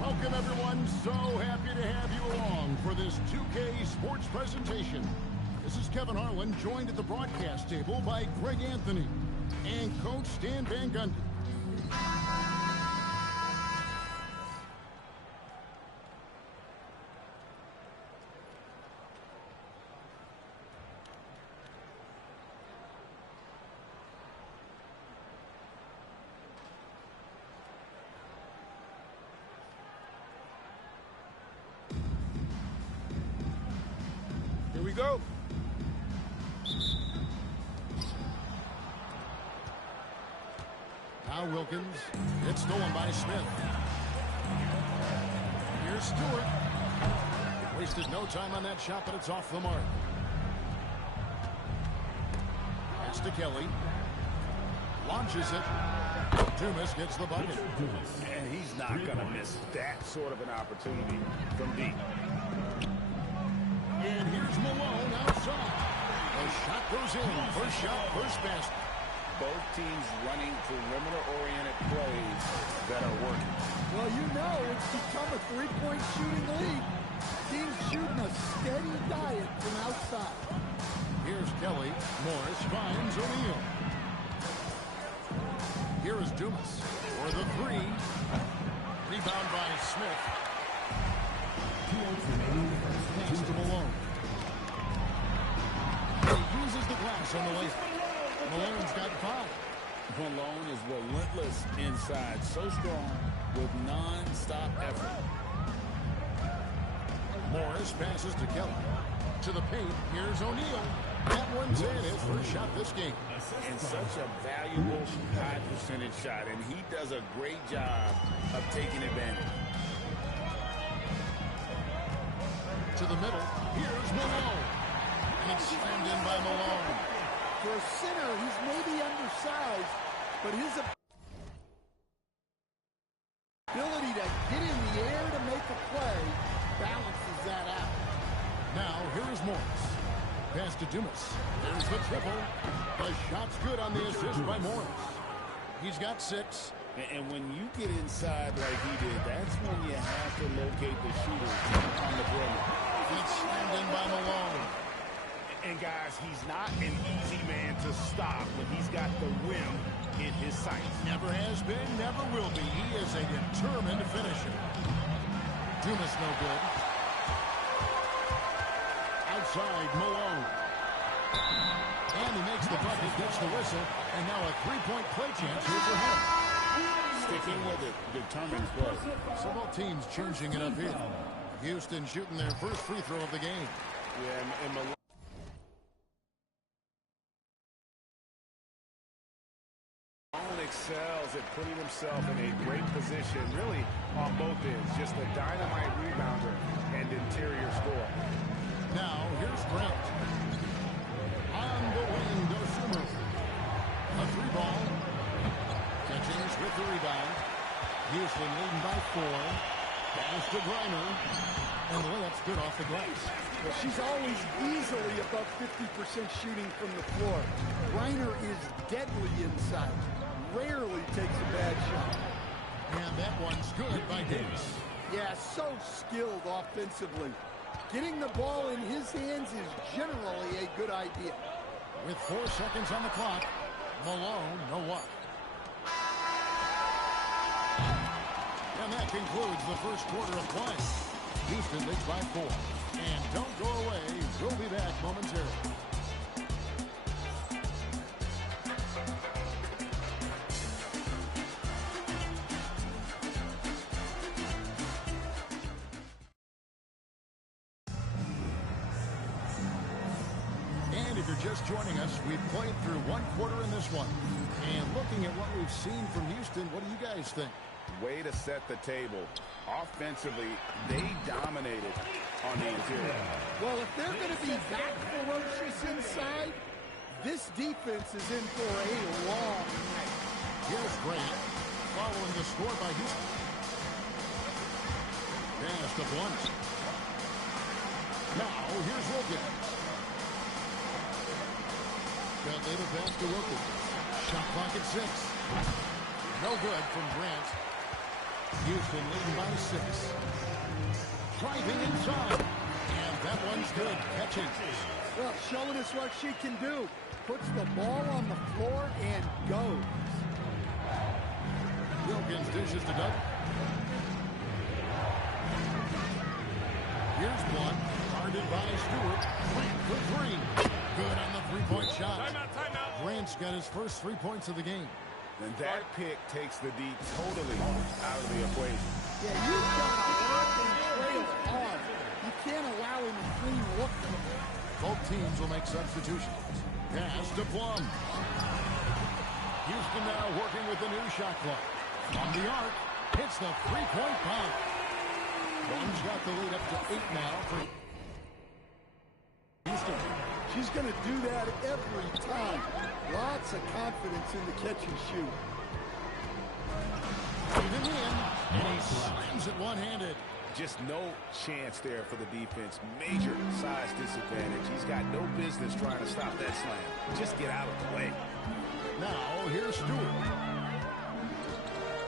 Welcome, everyone. So happy to have you along for this 2K Sports presentation. This is Kevin Harlan, joined at the broadcast table by Greg Anthony and Coach Stan Van Gundy. Here we go. Now Wilkins. It's stolen by Smith. Here's Stewart. Wasted no time on that shot, but it's off the mark. Pass to Kelly. Launches it. Dumas gets the bucket. And he's not going to miss that sort of an opportunity from deep. And here's Malone outside. The shot goes in. First shot, first basket. Both teams running perimeter-oriented plays that are working. Well, you know it's become a three-point shooting league. Teams shooting a steady diet from outside. Here's Kelly. Morris finds O'Neal. Here is Dumas for the three. Rebound by Smith. Pass to Malone. He uses the glass on the layup. Malone's got 5. Malone is relentless inside, so strong with non-stop effort. Morris passes to Kelly. To the paint, here's O'Neal. That one's in, his first shot this game. And such a valuable high percentage shot, and he does a great job of taking advantage. To the middle, here's Malone. And it's slammed in by Malone. For a center, he's maybe undersized, but his ability to get in the air to make a play balances that out. Now, here is Morris. Pass to Dumas. There's the triple. The shot's good on the assist by Morris. He's got 6. And when you get inside like he did, that's when you have to locate the shooter on the perimeter. It's slammed in by Malone. And guys, he's not an easy man to stop when he's got the rim in his sights. Never has been, never will be. He is a determined finisher. Dumas no good. Outside, Malone. And he makes the bucket, gets the whistle, and now a three-point play chance here for him. Sticking with it, determined play. So both teams changing it up here. Houston shooting their first free throw of the game. Yeah, and Malone excels at putting himself in a great position, really on both ends. Just a dynamite rebounder and interior scorer. Now, here's Grant. On the wing, Dosumu. A 3-ball. Catchings with the rebound. Houston leading by 4. Pass to Griner. And the layup's good off the glass. Well, she's always easily above 50% shooting from the floor. Griner is deadly inside. Rarely takes a bad shot. And that one's good by Davis. Yeah, so skilled offensively. Getting the ball in his hands is generally a good idea. With 4 seconds on the clock, Malone, no what. And that concludes the first quarter of play. Houston leads by 4. And don't go away. We'll be back momentarily. And if you're just joining us, we've played through 1 quarter in this one. And looking at what we've seen from Houston, what do you guys think? Way to set the table. Offensively, they dominated on the interior. Well, if they're going to be that ferocious inside, this defense is in for a long night. Here's Grant, following the score by Houston. Pass to Blunt. Now, here's Wilkins. Got later pass to Wilkins. Shot clock at 6. No good from Grant. Houston leading by 6. Driving inside. And that one's good. Catching. Well, showing us what she can do. Puts the ball on the floor and goes. Wilkins dishes to Doug. Here's one. Guarded by Stewart. Grant for 3. Good on the three-point shot. Timeout. Grant's got his first 3 points of the game. And that pick takes the D totally out of the equation. Yeah, you've got to work and trail hard. You can't allow him to clean look. Both teams will make substitutions. Pass to Plum. Houston now working with the new shot clock. From the arc, hits the three-point bomb. Plum's got the lead up to 8 now for Houston. She's going to do that every time. Lots of confidence in the catch and shoot. Even in, and he slams it one-handed. Just no chance there for the defense. Major size disadvantage. He's got no business trying to stop that slam. Just get out of the way. Now, here's Stewart.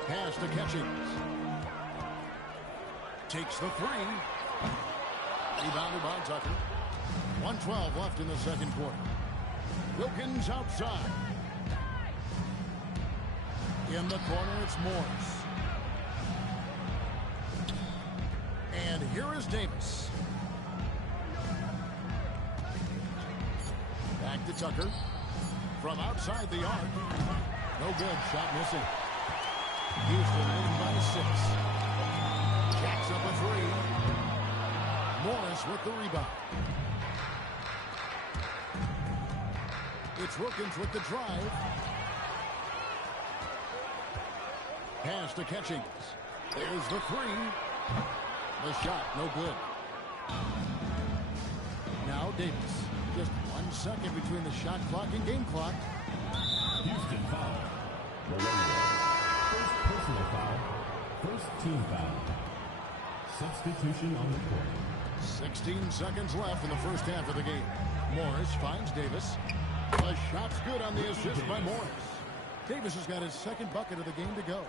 Pass to Catchings. Takes the 3. Rebounded by Tucker. 1:12 left in the second quarter. Wilkins outside. In the corner, it's Morris. And here is Davis. Back to Tucker. From outside the arc. No good. Shot missing. Houston leading by 6. Jacks up a 3. Morris with the rebound. It's Wilkins with the drive. Pass to Catchings. There's the 3. The shot, no good. Now Davis. Just 1 second between the shot clock and game clock. Houston foul. First personal foul. First team foul. Substitution on the court. 16 seconds left in the first half of the game. Morris finds Davis. The shot's good on the assist by Morris. Davis has got his second bucket of the game to go.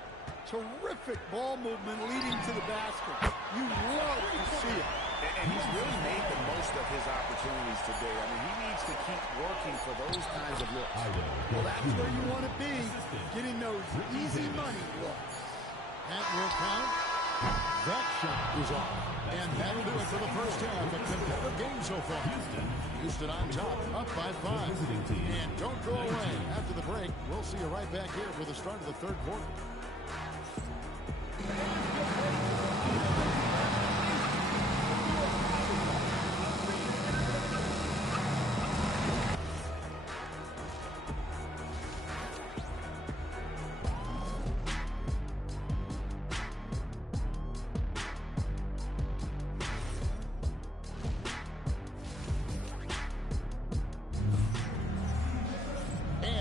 Terrific ball movement leading to the basket. You love to see it. And he's really made the most of his opportunities today. I mean, he needs to keep working for those kinds of looks. Well, that's where you want to be, getting those easy money looks. That will count. That shot is off. And that'll do it for the first half. A competitive game so far. Houston on top, up by 5. And don't go away. After the break, we'll see you right back here for the start of the third quarter.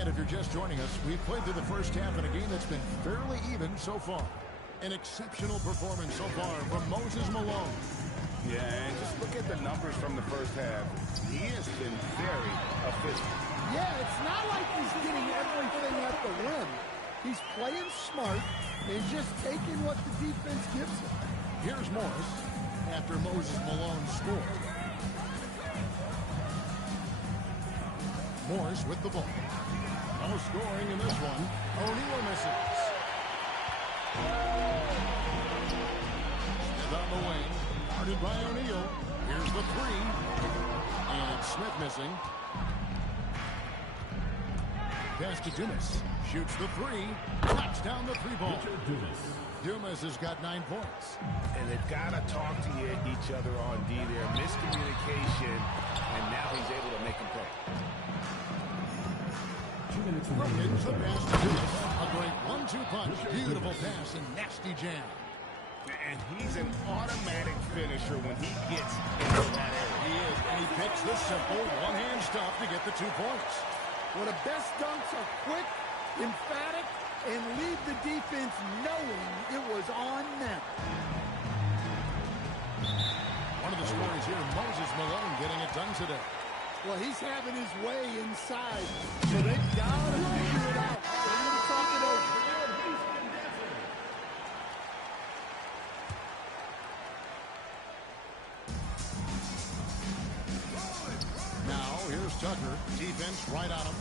If you're just joining us, we've played through the first half in a game that's been fairly even so far. An exceptional performance so far from Moses Malone. Yeah, and just look at the numbers from the first half. He has been very efficient. Yeah, it's not like he's getting everything at the rim. He's playing smart and just taking what the defense gives him. Here's Morris after Moses Malone scored. Morris with the ball. No scoring in this one. O'Neal misses. Smith on the wing. Guarded by O'Neal. Here's the 3. And Smith missing. Pass to Dumas. Shoots the 3. Knocks down the 3-ball. Dumas has got 9 points. And they've got to talk to each other on D there. Miscommunication. And now he's able to make him play. Wilkins, the pass to Dumas. A great 1-2 punch. Beautiful pass and nasty jam. And he's an automatic finisher when he gets into that area. He is, and he picks the simple one-hand stuff to get the 2 points. Well, the best dunks are quick, emphatic, and leave the defense knowing it was on them. One of the stories here, Moses Malone getting it done today. Well, he's having his way inside, so they've got to figure it out. They're going to talk it over. Tucker, defense right on him.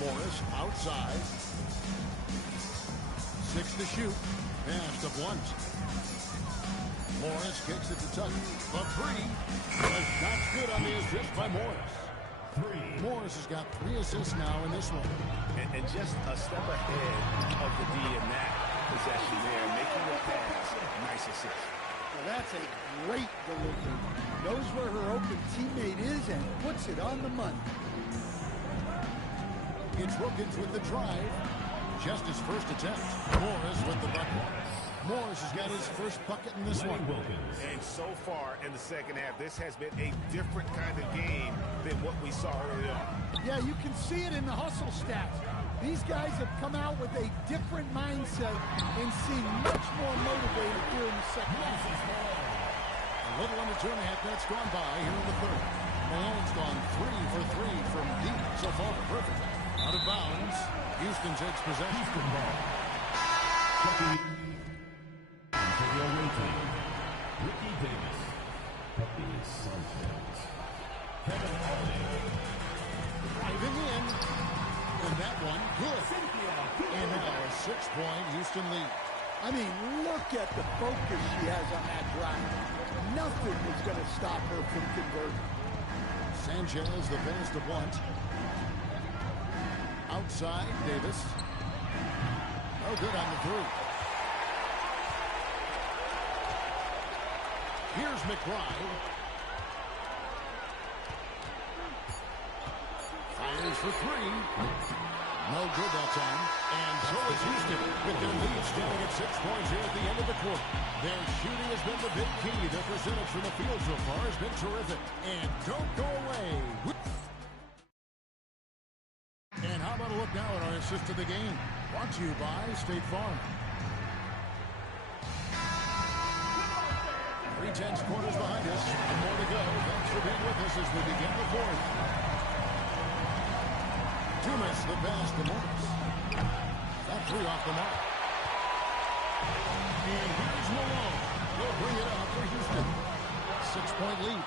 Morris outside. 6 to shoot. Pass to Blunt. Morris kicks it to Tucker. The three. The shot's good on the assist by Morris. Morris has got 3 assists now in this one. And just a step ahead of the D in that possession there, making the pass. Nice assist. Well, that's a great delivery. Knows where her open teammate is and puts it on the money. It's Wilkins with the drive. Just his first attempt. Morris with the bucket. Morris has got his first bucket in this one. And so far in the second half, this has been a different kind of game than what we saw early on. Yeah, you can see it in the hustle stats. These guys have come out with a different mindset and seem much more motivated here in the second half. A little under 2.5 minutes gone by here in the third. Malone's gone 3 for 3 from deep so far. Perfect. Out of bounds. Houston takes possession. Ricky Davis. Puppy Sanchez. Kevin Holiday. Driving in. And that one, good. And now a 6-point Houston lead. I mean, look at the focus she has on that drive. Nothing was going to stop her from converting. Sanchez, the pass to Blunt. Outside, Davis. No good on the three. Here's McBride. Fires for 3. No good that time. And so is Houston with their lead standing at 6 points here at the end of the quarter. Their shooting has been the big key. Their percentage from the field so far has been terrific. And don't go away. And how about a look now at our assist of the game? Brought to you by State Farm. 3:10 quarters behind us. And more to go. Thanks for being with us as we begin the fourth. Dumas, the pass to Morris. That 3 off the mark. And here's Malone. He'll bring it up for Houston. 6-point lead.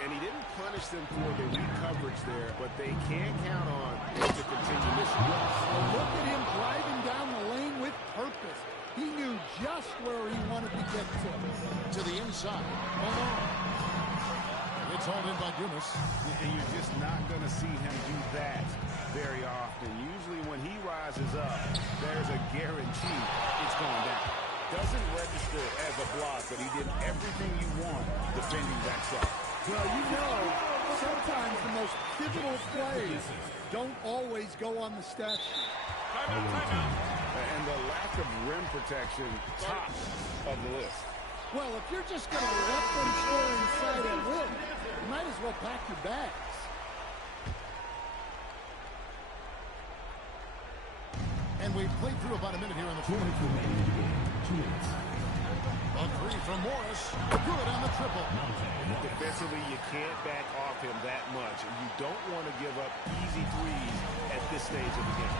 And he didn't punish them for the weak coverage there, but they can count on him to continue this. Well, look at him driving down the lane with purpose. He knew just where he wanted to get to. To the inside. Malone. It's hauled in by Dumas. And you're just not going to see him do that very often. Usually when he rises up, there's a guarantee it's going down. Doesn't register as a block, but he did everything you want defending that shot. Well, you know, sometimes the most pivotal plays don't always go on the stat sheet. And the lack of rim protection, top of the list. Well, if you're just going to let them score inside at will, you might as well pack your bags. And we've played through about a minute here in the 2 fourth. minutes remaining in the game. 2 minutes. A 3 from Morris. Good on the triple. Defensively, you can't back off him that much, and you don't want to give up easy threes at this stage of the game.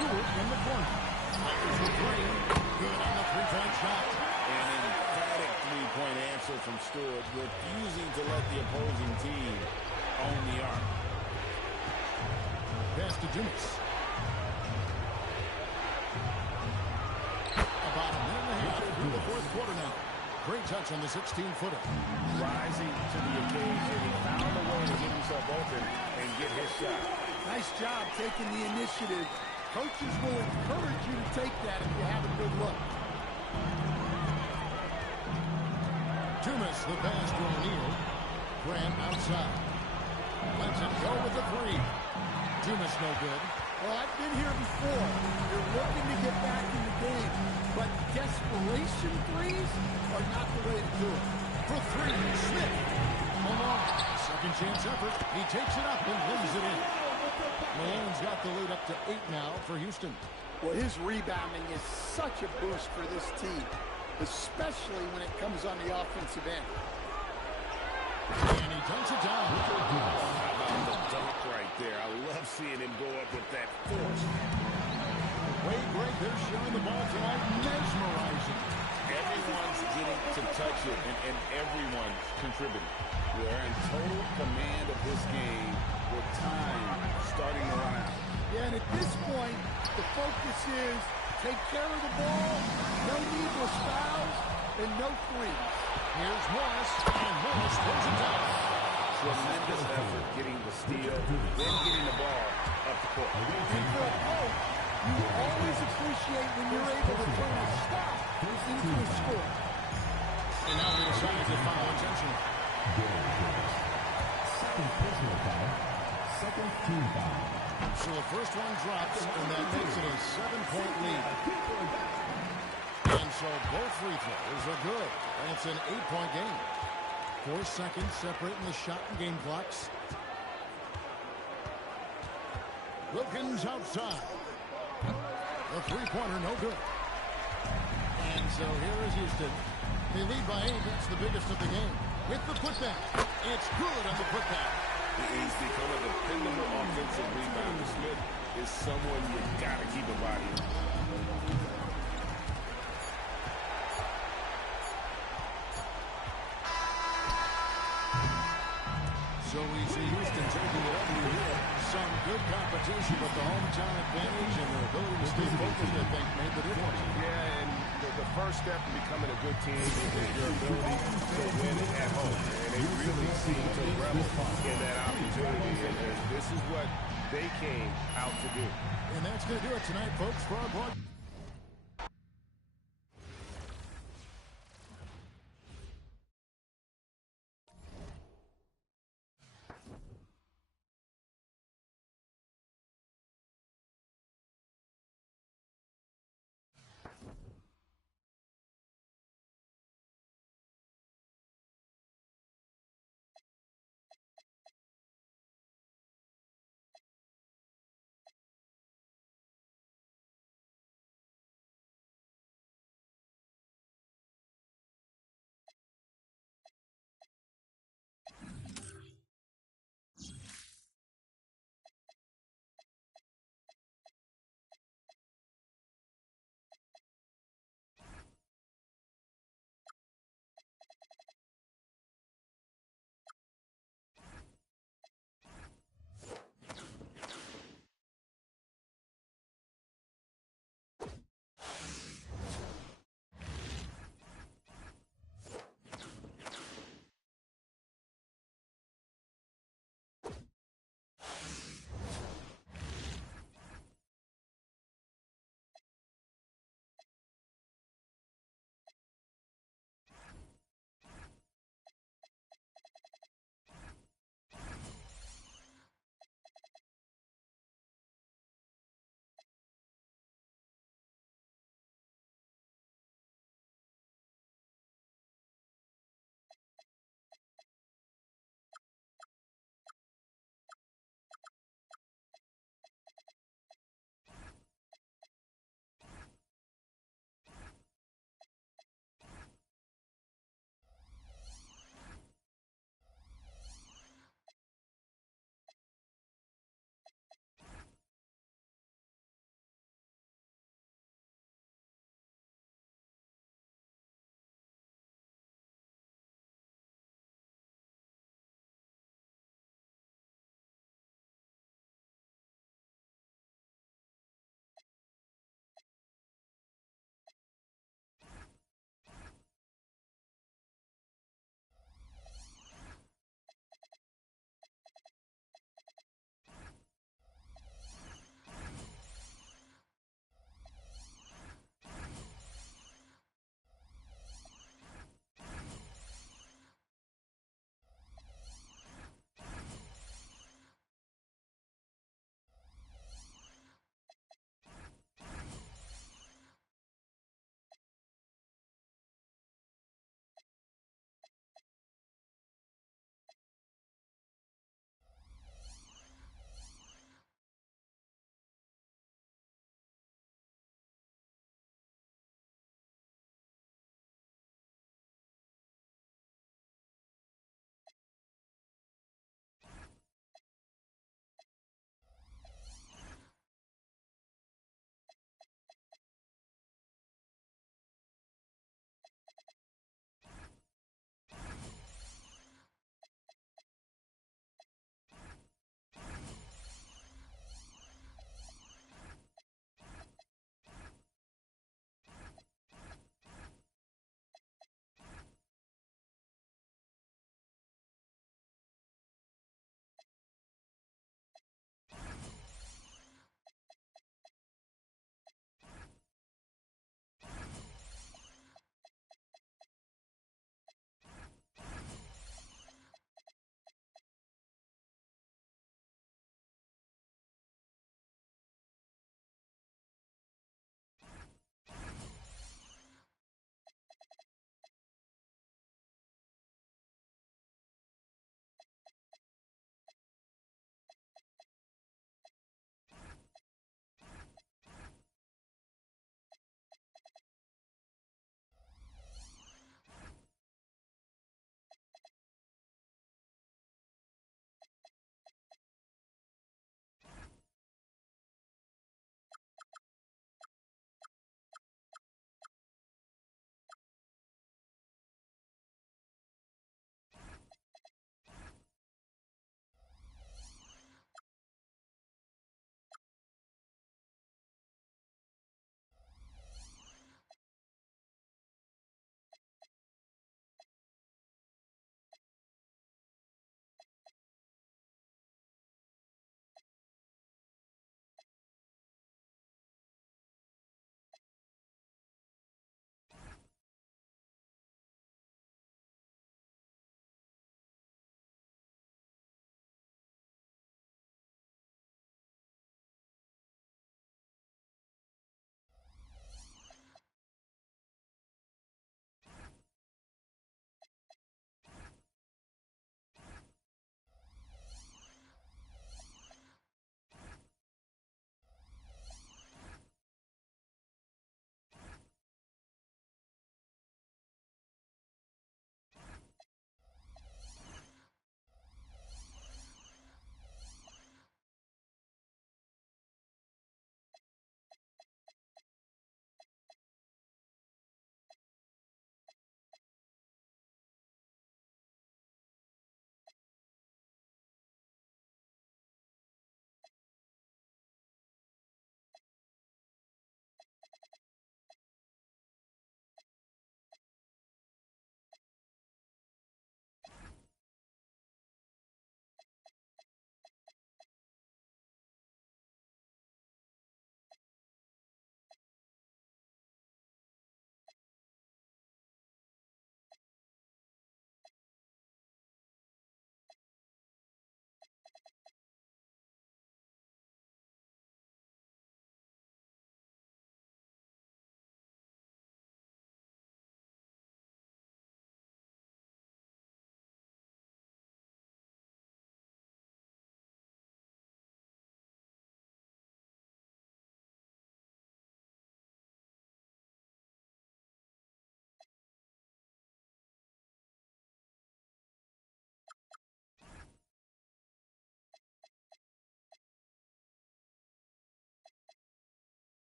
Stewart in the corner. Fires the 3. Good on the 3-point shot. An emphatic three-point answer from Stewart, refusing to let the opposing team own the arc. Pass to Dumas. About a minute and a half through the fourth quarter now. Great touch on the 16-footer. Rising to the occasion, he found a way to get himself open and get his shot. Nice job taking the initiative. Coaches will encourage you to take that if you have a good look. Dumas, the pass to O'Neal. Grant outside. Lets it go with the 3. Dumas no good. Well, I've been here before. You're looking to get back in the game, but desperation threes are not the way to do it. For 3, Smith. Malone, second chance effort. He takes it up and lays it in. Malone's got the lead up to 8 now for Houston. Well, his rebounding is such a boost for this team, especially when it comes on the offensive end. And he dunks it down. How about the dunk right there? I love seeing him go up with that force. Way great. They're sharing the ball tonight. Mesmerizing. Everyone's getting to touch it, and everyone contributed. They're in total command of this game with time starting to run out. Yeah, and at this point, the focus is take care of the ball, no needless fouls, and no threes. Here's Morris, and Morris throws it down. Tremendous effort getting the steal, then getting the ball up the court. And for a coach, you always appreciate when you're able to turn a stop into a score. And now he decides to foul intentional. Second personal foul. Second team foul. So the first one drops, and that makes it a 7-point lead. And so both free throws are good, and it's an 8-point game. 4 seconds separating the shot and game clocks. Wilkins outside. The three-pointer, no good. And so here is Houston. They lead by 8. That's the biggest of the game. With the putback. It's good on the putback. He's become a dependable offensive rebounder. Smith is someone you got to keep a body on. So we see Houston taking it up here. Some good competition, but the hometown advantage and their ability to stay focused, I think, made the difference. Yeah, and the first step in becoming a good team is your ability to win it at home. And they really seem to revel in that opportunity. And this is what they came out to do. And that's going to do it tonight, folks, for our broadcast.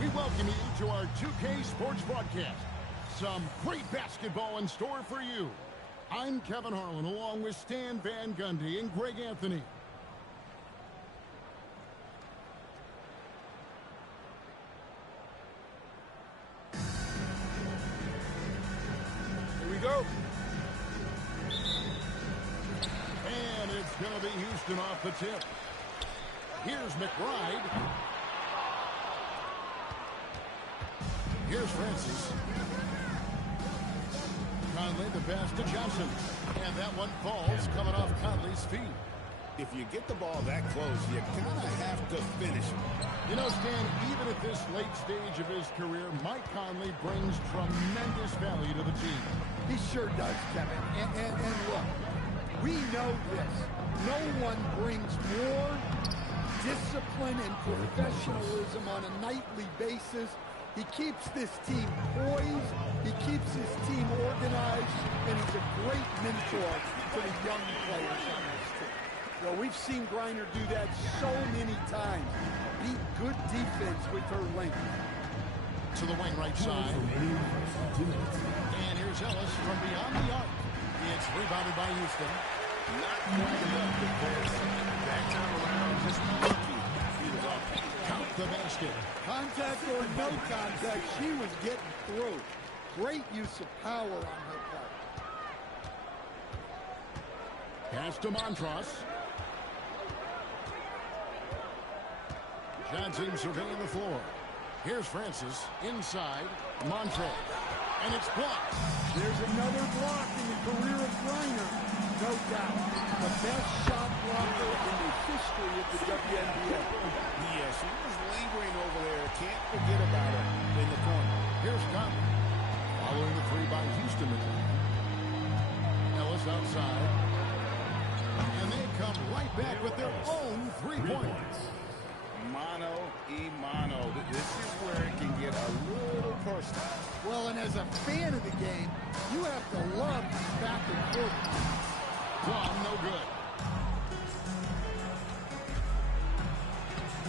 We welcome you to our 2K Sports broadcast. Some great basketball in store for you. I'm Kevin Harlan, along with Stan Van Gundy and Greg Anthony. Here we go. And it's going to be Houston off the tip. Here's McBride. Here's Francis. Conley, the pass to Johnson. And that one falls coming off Conley's feet. If you get the ball that close, you kind of have to finish it. You know, Stan, even at this late stage of his career, Mike Conley brings tremendous value to the team. He sure does, Kevin. And look, we know this. No one brings more discipline and professionalism on a nightly basis. He keeps this team poised, he keeps his team organized, and he's a great mentor to the young players on this team. Well, we've seen Griner do that so many times. Beat good defense with her length. To the wing right side. And here's Ellis from beyond the arc. It's rebounded by Houston. Not quite enough defense. That time around, just lucky. He was off. Count the basket. Contact or no contact, she was getting through. Great use of power on her part. Pass to Montross. Johnson surveying the floor. Here's Francis inside. Montross. And it's blocked. There's another block in the career of Griner. No doubt. The best shot blocker in the history of the WNBA. Yes, he was lingering over there. Can't forget about her in the corner. Here's Conley. Following the three by Houston. Ellis outside. And they come right back with their own 3 points. Mano y mano. This is where it can get a little personal. Well, and as a fan of the game, you have to love these back and forth. Plum, no good.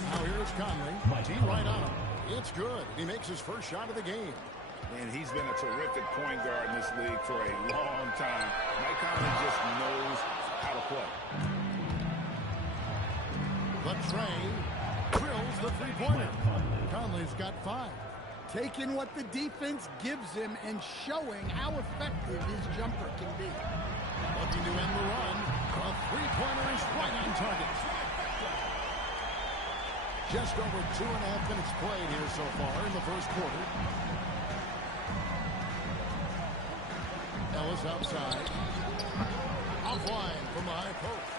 Now here's Conley. Team right on him. It's good. He makes his first shot of the game. And he's been a terrific point guard in this league for a long time. Mike Conley just knows how to play. The train drills the three-pointer. Conley's got 5. Taking what the defense gives him and showing how effective his jumper can be. Looking to end the run. A three-pointer is right on target. Just over 2.5 minutes played here so far in the first quarter. Ellis outside. Offline from the high post.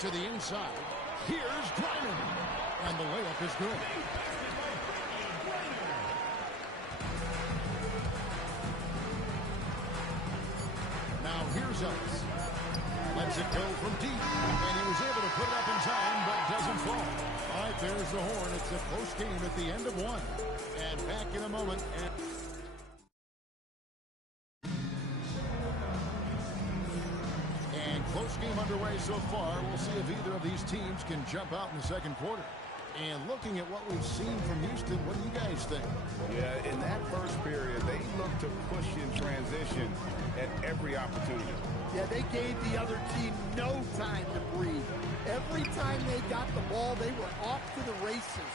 To the inside. Here's Griner. And the layup is good. Now here's Ellis. Lets it go from deep. And he was able to put it up in time, but doesn't fall. All right, there's the horn. It's a close game at the end of 1. And back in a moment. And close game underway so far. We'll see if either of these teams can jump out in the second quarter. And looking at what we've seen from Houston, what do you guys think? Yeah, in that first period, they looked to push in transition at every opportunity. Yeah, they gave the other team no time to breathe. Every time they got the ball, they were off to the races.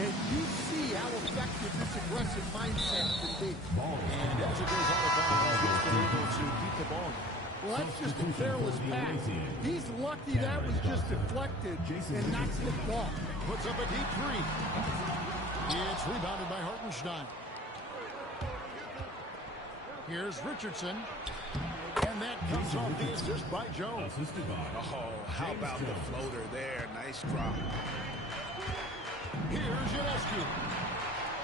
And you see how effective this aggressive mindset can be. And as it goes out of bounds, Houston able to keep the ball. Well, that's just a careless pass. He's lucky that was just deflected and not flipped off. Puts up a deep 3. It's rebounded by Hartenstein. Here's Richardson. And that comes off the assist by Jones. Oh, how about the floater there? Nice drop. Here's Ionescu.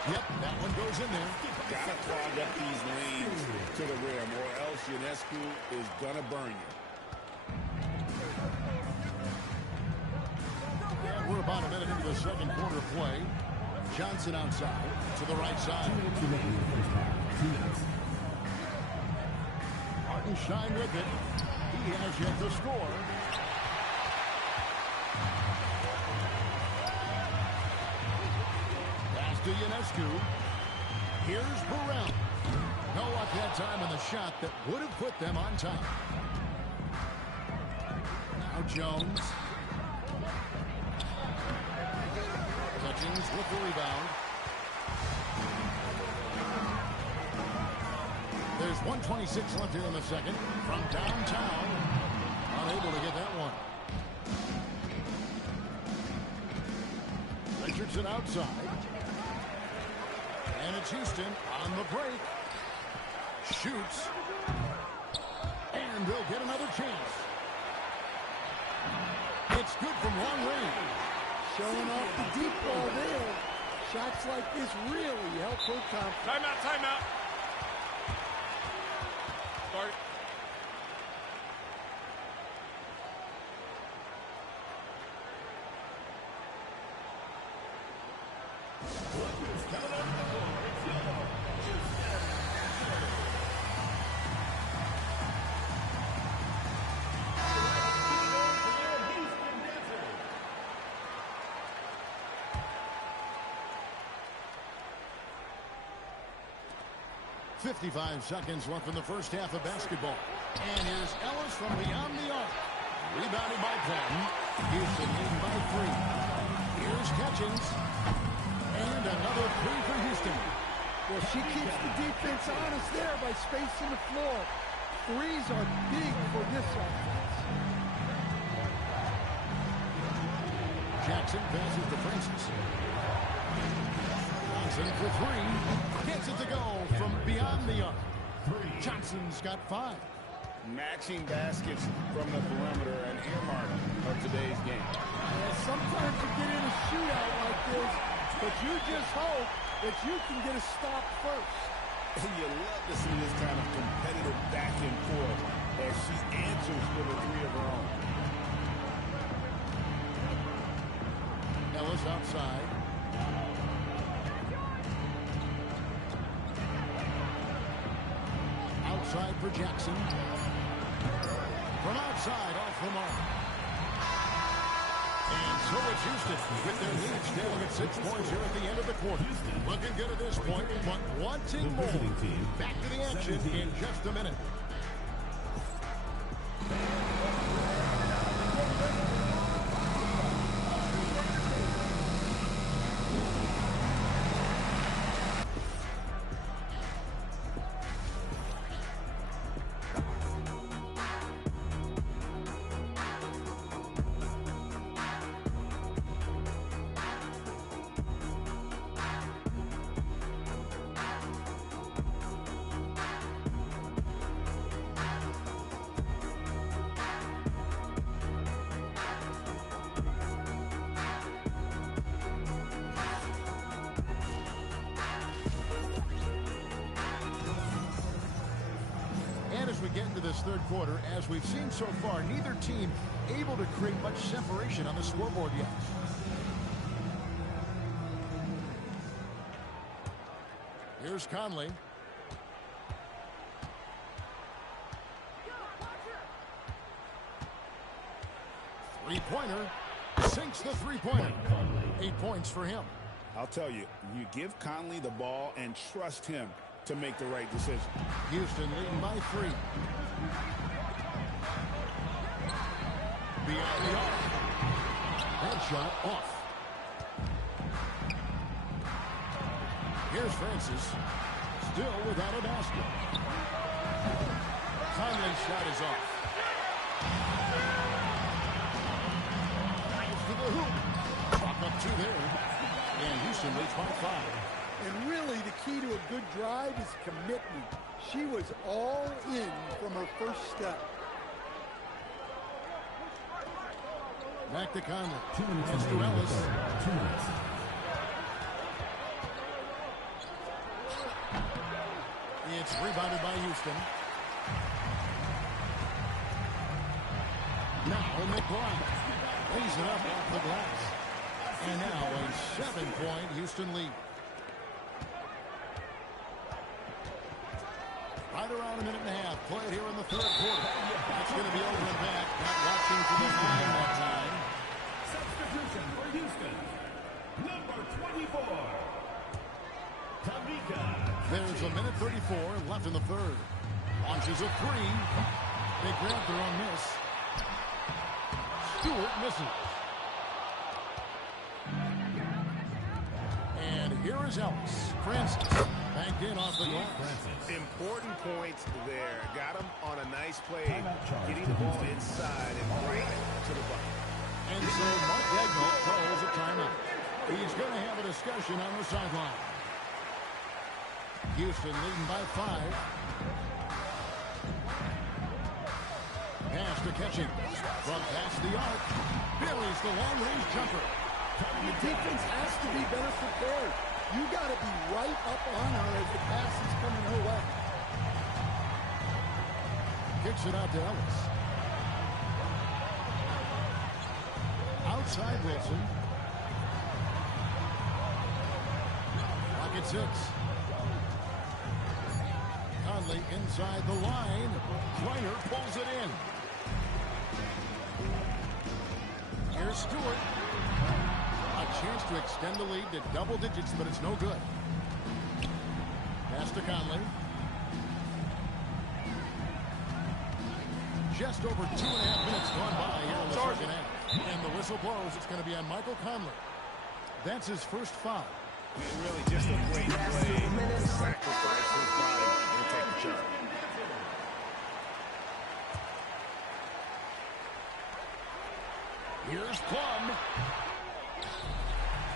Yep, that one goes in there. Gotta clog up these lanes to the rim, or else Ionescu is gonna burn you. And we're about a minute into the second quarter play. Johnson outside to the right side. Hartenstein with it. He has yet to score. to Ionescu. Here's Burrell. No luck that time on the shot that would have put them on top. Now Jones. Hutchins with the rebound. There's 1:26 left here in the second. From downtown. Unable to get that one. Richardson outside. And it's Houston on the break. Shoots. And they'll get another chance. It's good from long range. Showing off the deep ball there. Shots like this really help her confidence. Timeout, timeout. Start. .55 seconds left in the first half of basketball. And here's Ellis from beyond the arc. Rebounded by Patton. Houston leading by 3. Here's Hutchins. And another 3 for Houston. Well, she keeps the defense honest there by spacing the floor. Threes are big for this offense. Jackson passes to Francis. Johnson for 3. Gets it to go from beyond the arc. Johnson's got 5. Matching baskets from the perimeter, an earmark of today's game. Yeah, sometimes you get in a shootout like this, but you just hope that you can get a stop first. And you love to see this kind of competitive back and forth as she answers with a 3 of her own. Ellis outside. Outside for Jackson. From outside, off the mark. And so it's Houston with their lead standing at 6 points here at the end of the quarter. Looking good at this point, but wanting more. Back to the action in just a minute. As we get into this third quarter, as we've seen so far, neither team able to create much separation on the scoreboard yet. Here's Conley. Three-pointer. Sinks the three-pointer. 8 points for him. I'll tell you, you give Conley the ball and trust him to make the right decision. Houston leading by 3. Beyond the arc. That shot off. Here's Francis. Still without a basket. Conley's shot is off. Drives to the hoop. Drop up 2 there. And Houston leads by 5. And really, the key to a good drive is commitment. She was all in from her first step. Back to Conley. 2 minutes. It's to Ellis. 2 minutes. It's rebounded by Houston. Now McBride lays it up off the glass. And now a 7-point Houston lead. Right around a minute and a half played here in the third quarter. That's going to be over and back. Not watching from the line that time. Substitution for Houston. Number 24. 2:34 left in the third. Launches a three. They grab their own miss. Stewart misses. And here is Ellis. Francis banked in off the glass. Important points there. Got him on a nice play, getting the ball inside and right to the bucket. And so Mark Dagnall calls a timeout. He's going to have a discussion on the sideline. Houston leading by 5. Pass to catching. From past the arc. Buries the long-range jumper. The defense has to be better prepared. You got to be right up on her as the pass is coming her way. Kicks it out to Ellis. Outside Wilson. Lock at 6. Conley inside the line. Kleiner pulls it in. Here's Stewart. A chance to extend the lead to double digits, but it's no good. Pass to Conley. Just over 2.5 minutes gone by here in the second half. And the whistle blows. It's going to be on Michael Conley. That's his first foul. Really just a great play to sacrifice his body and take the shot. Here's Plum.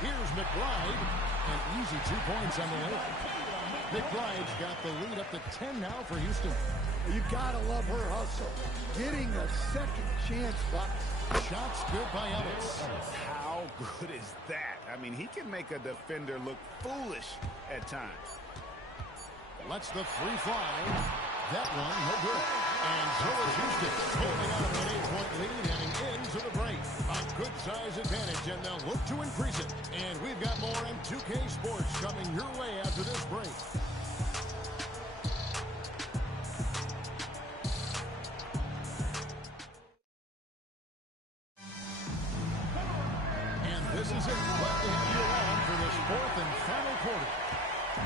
Here's McBride. An easy 2 points on the way. McBride's got the lead up to 10 now for Houston. You gotta love her hustle. Getting a second chance, Buck. Shots good by Ellis. How good is that? I mean, he can make a defender look foolish at times. Lets the three fly. That one, no good. And so is Houston, holding out an 8-point lead heading into the break. A good size advantage, and they'll look to increase it. And we've got more M2K Sports coming your way after this break. And this is it. Glad to have you along for this fourth and final quarter.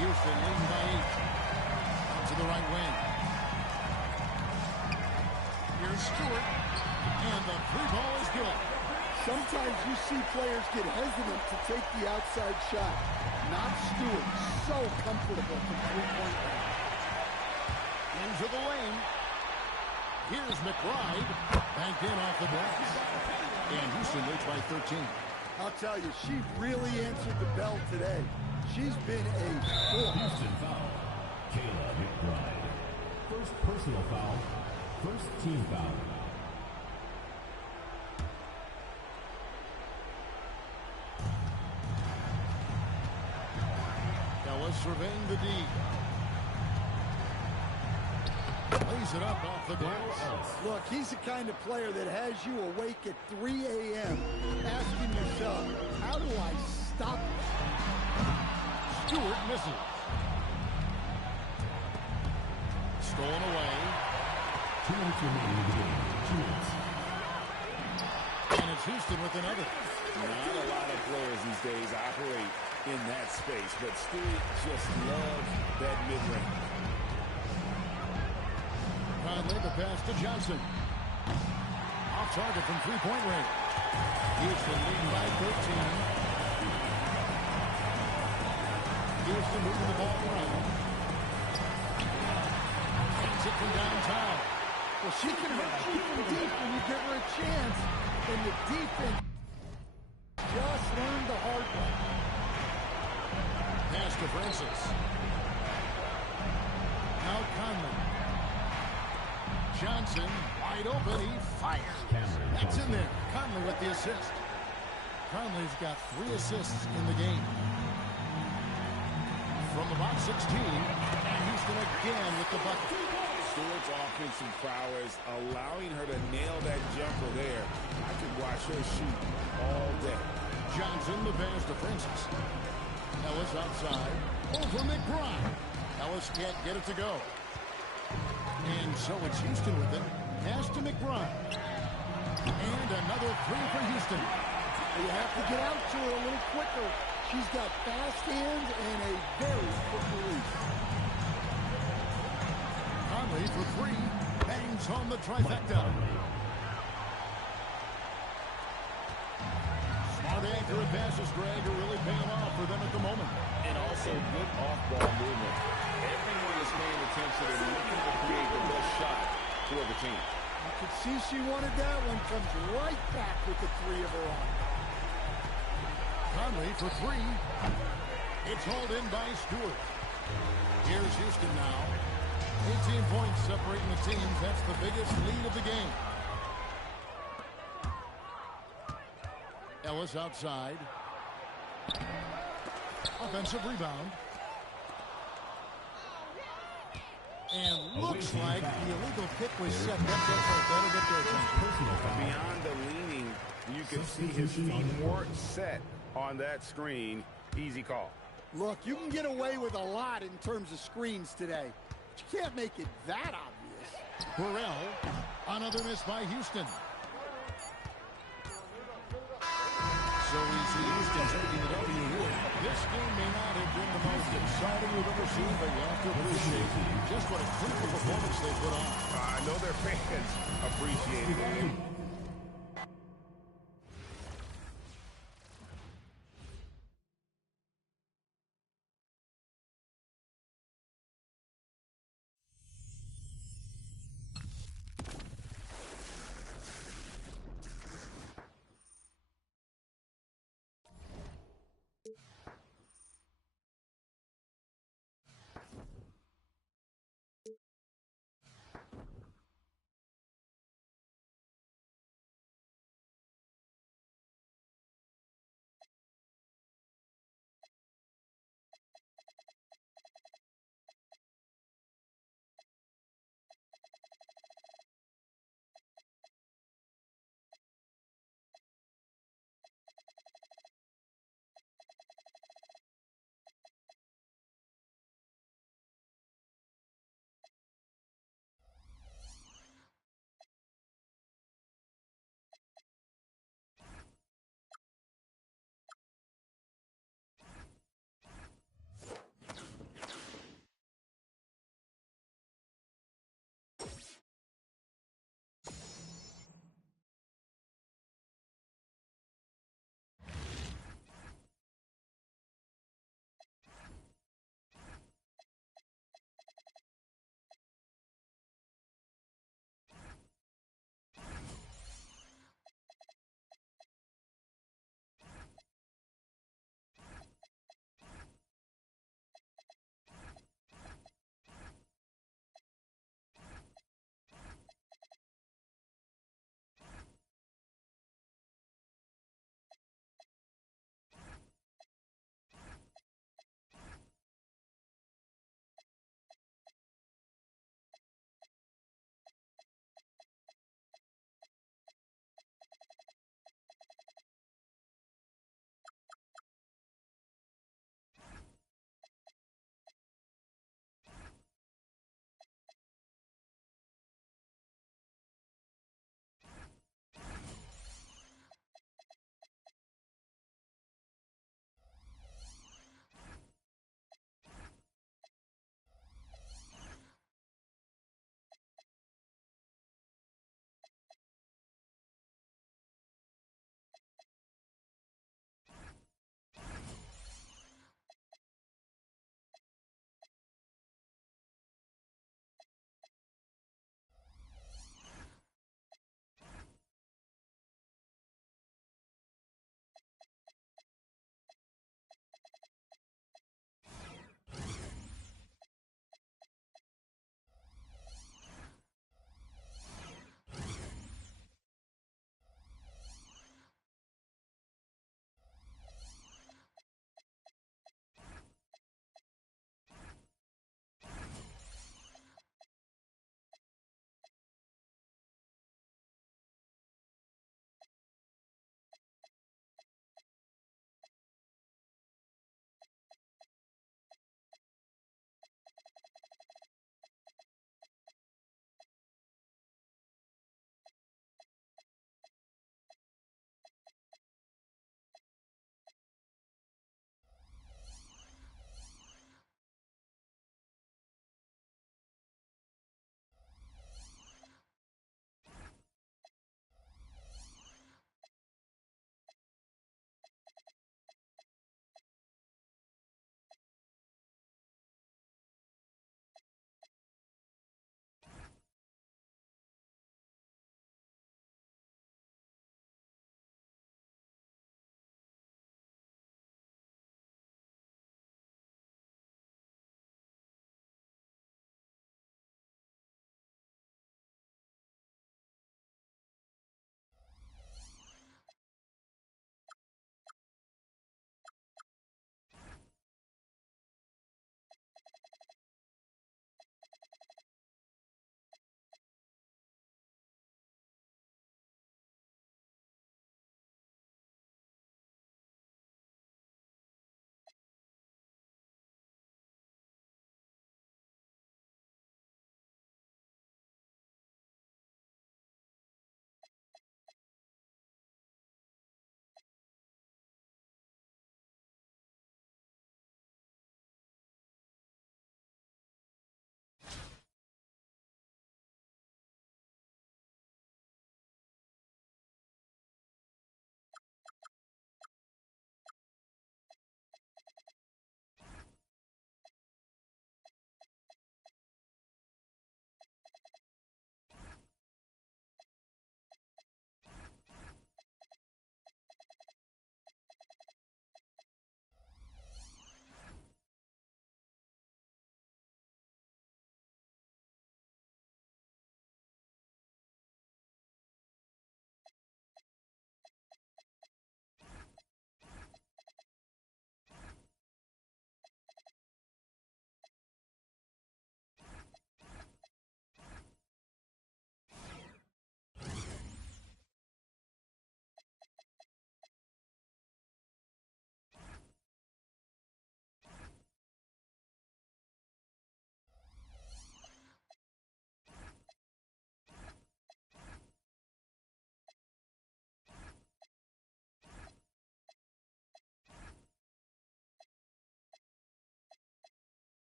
Houston leading by 8. Out to the right wing. Here's Stewart, and the three ball is good. Sometimes you see players get hesitant to take the outside shot. Not Stewart. So comfortable from three-point range. Into the lane. Here's McBride. Banked in off the glass. And Houston leads by 13. I'll tell you, she really answered the bell today. She's been a force. Houston foul. Kayla McBride. First personal foul. First team foul. Ellis surveying the D. Lays it up off the glass. Look, he's the kind of player that has you awake at 3 a.m. asking yourself, how do I stop it? Stewart misses. Stolen away. 2 minutes remaining in the game. 2 minutes. And it's Houston with another. Not a lot of players these days operate in that space, but Stewart just loves that mid-range. Conley, the pass to Johnson. Off target from three-point range. Houston leading by 13. Houston moving the ball around. Takes it from downtown. Well, she can hurt you from deep when you give her a chance, and the defense just learned the hard way. Pass to Francis. Now Conley. Johnson, wide open, he fires. That's in there. Conley with the assist. Conley's got 3 assists in the game. From about 16, and Houston again with the bucket. Stewart's offensive prowess, allowing her to nail that jumper there. I could watch her shoot all day. Johnson, the pass to Francis. Ellis outside. Over McBride. Ellis can't get it to go. And so it's Houston with it. Pass to McBride. And another three for Houston. You have to get out to her a little quicker. She's got fast hands and a very quick release. Conley for three. Bangs home the trifecta. Smart accurate passes, Greg, are really paying off for them at the moment. And also good off-ball movement. Everyone is paying attention and looking to create the best shot for the team. You could see she wanted that one. Comes right back with the three of her own. Conley for three. It's hauled in by Stewart. Here's Houston now. 18 points separating the teams. That's the biggest lead of the game. Ellis outside. Offensive rebound. And looks like the illegal kick was set. That'll get their attention. Beyond the leaning, you can see his feet weren't set on that screen. Easy call. Look, you can get away with a lot in terms of screens today. But you can't make it that obvious. Burrell, another miss by Houston. So easy, Houston taking the W here. This game may not have been the most exciting we've ever seen, but you have to appreciate just what a critical performance they put on. I know their fans appreciate it.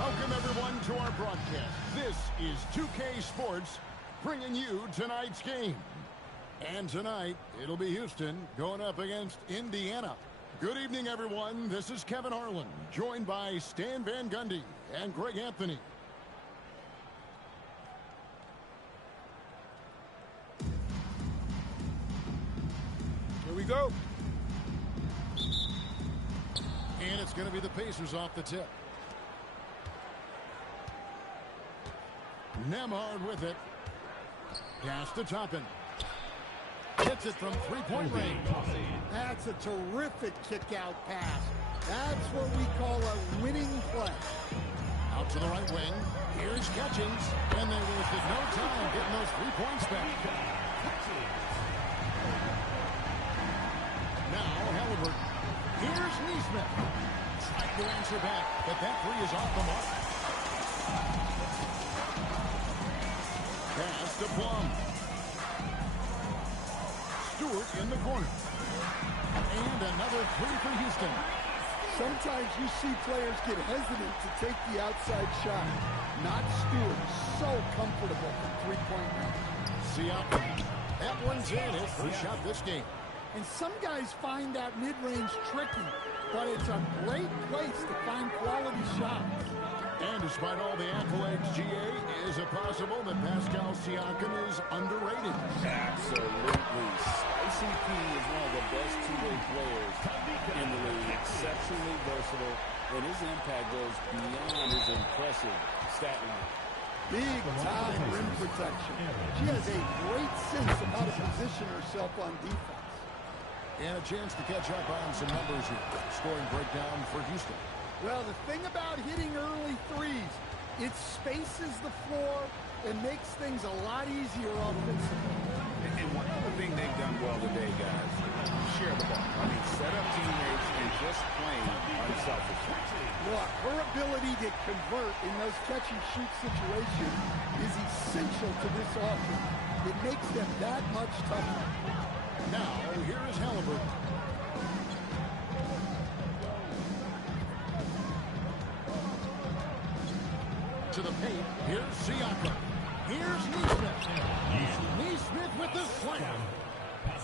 Welcome, everyone, to our broadcast. This is 2K Sports bringing you tonight's game. And tonight, it'll be Houston going up against Indiana. Good evening, everyone. This is Kevin Harlan, joined by Stan Van Gundy and Greg Anthony. Here we go. And it's going to be the Pacers off the tip. Nemhard with it. Pass to Toppin. Hits it from three-point range. That's a terrific kick-out pass. That's what we call a winning play. Out to the right wing. Here's Catchings. And they wasted no time getting those 3 points back. Now Halliburton. Here's Neesmith. Tried to answer back, but that three is off the mark. Pass to Plum. Stewart in the corner. And another three for Houston. Sometimes you see players get hesitant to take the outside shot. Not Stewart. So comfortable from three-point range. Siakam. That one's in. His first shot this game. And some guys find that mid-range tricky, but it's a great place to find quality shots. And despite all the accolades, GA, is it possible that Pascal Siakam is underrated? Absolutely. Spicy P is one of the best two-way players in the league. Exceptionally versatile, and his impact goes beyond his impressive stat line. Big-time rim protection. She has a great sense of how to position herself on defense. And a chance to catch up on some numbers here. Scoring breakdown for Houston. Well, the thing about hitting early threes, it spaces the floor and makes things a lot easier offensively. And one other thing they've done well today, guys, share the ball. I mean, set up teammates and just playing unselfishly. Look, her ability to convert in those catch-and-shoot situations is essential to this offense. It makes them that much tougher. Now, here is Halliburton. To the paint. Here's Siakam. Here's Neesmith. Neesmith with the slam.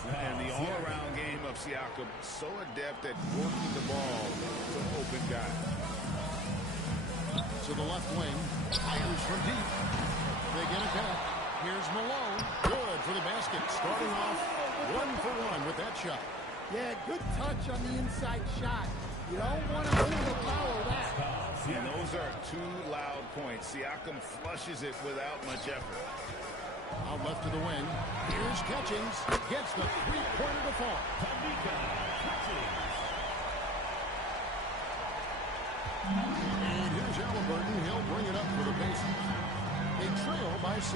And the all-around game of Siakam, so adept at working the ball to open guys. To the left wing. Fires from deep. They get it back. Here's Malone. Good for the basket. Starting off 1-for-1 with that shot. Yeah, good touch on the inside shot. You don't want to overpower that. And those are two loud points. Siakam flushes it without much effort. Out left to the wing. Here's Catchings. Gets the three-pointer to fall. And here's Halliburton. He'll bring it up for the Pacers. They trail by 6.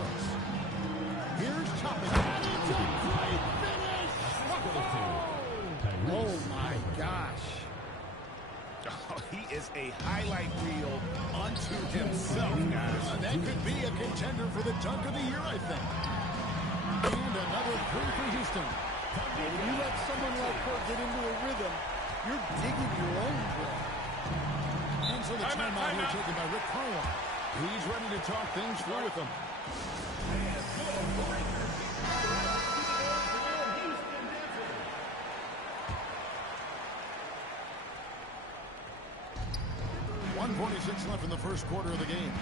Here's Toppin. And it's a great finish! Oh, my gosh. Oh, he is a highlight reel unto himself, guys. That could be a contender for the dunk of the year, I think. And another three for Houston. When you let someone like her get into a rhythm, you're digging your own grave. And so the timeout here taken by Rick Carlisle. He's ready to talk things through with them. 1:46 left in the first quarter of the game.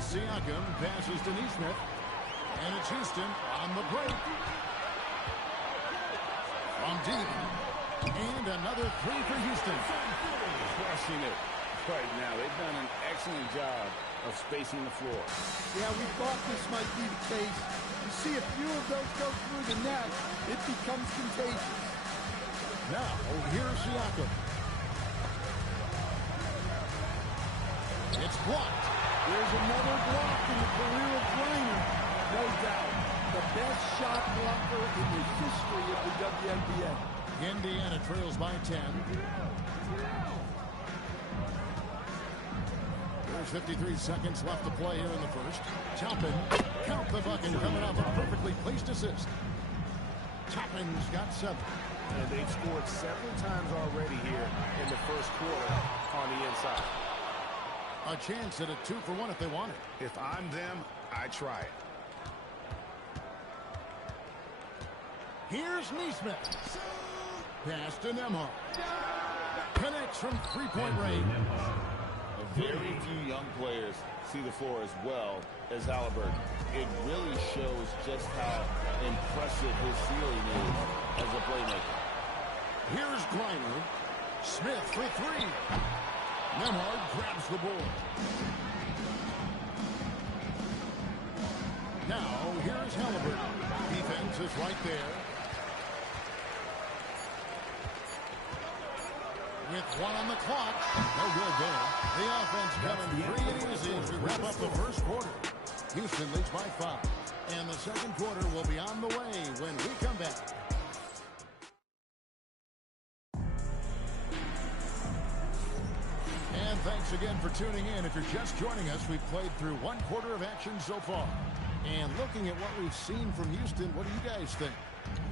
Siakam passes to Neesmith. And it's Houston on the break. From deep. And another three for Houston. Crushing it right now. They've done an excellent job of spacing the floor. Yeah, we thought this might be the case. You see a few of those go through the net, it becomes contagious. Now, here's Siakam. It's blocked. There's another block in the career of Griner. No doubt. The best shot blocker in the history of the WNBA. Indiana trails by 10. There's 53 seconds left to play here in the first. Toppin, count the bucket, coming off a perfectly placed assist. Toppin's got 7. And they've scored several times already here in the first quarter on the inside. A chance at a 2-for-1 if they want it. If I'm them, I try it. Here's Neesmith. Pass to Nembhard. Connects from three-point range. Very few young players see the floor as well as Halliburton. It really shows just how impressive his ceiling is as a playmaker. Here's Griner. Smith for three. Nembhard grabs the board. Now, here's Halliburton. Defense is right there. With one on the clock. No good there. The offense coming free and easy as we wrap up the first quarter. Houston leads by 5. And the second quarter will be on the way when we come back. And thanks again for tuning in. If you're just joining us, we've played through one quarter of action so far. And looking at what we've seen from Houston, what do you guys think?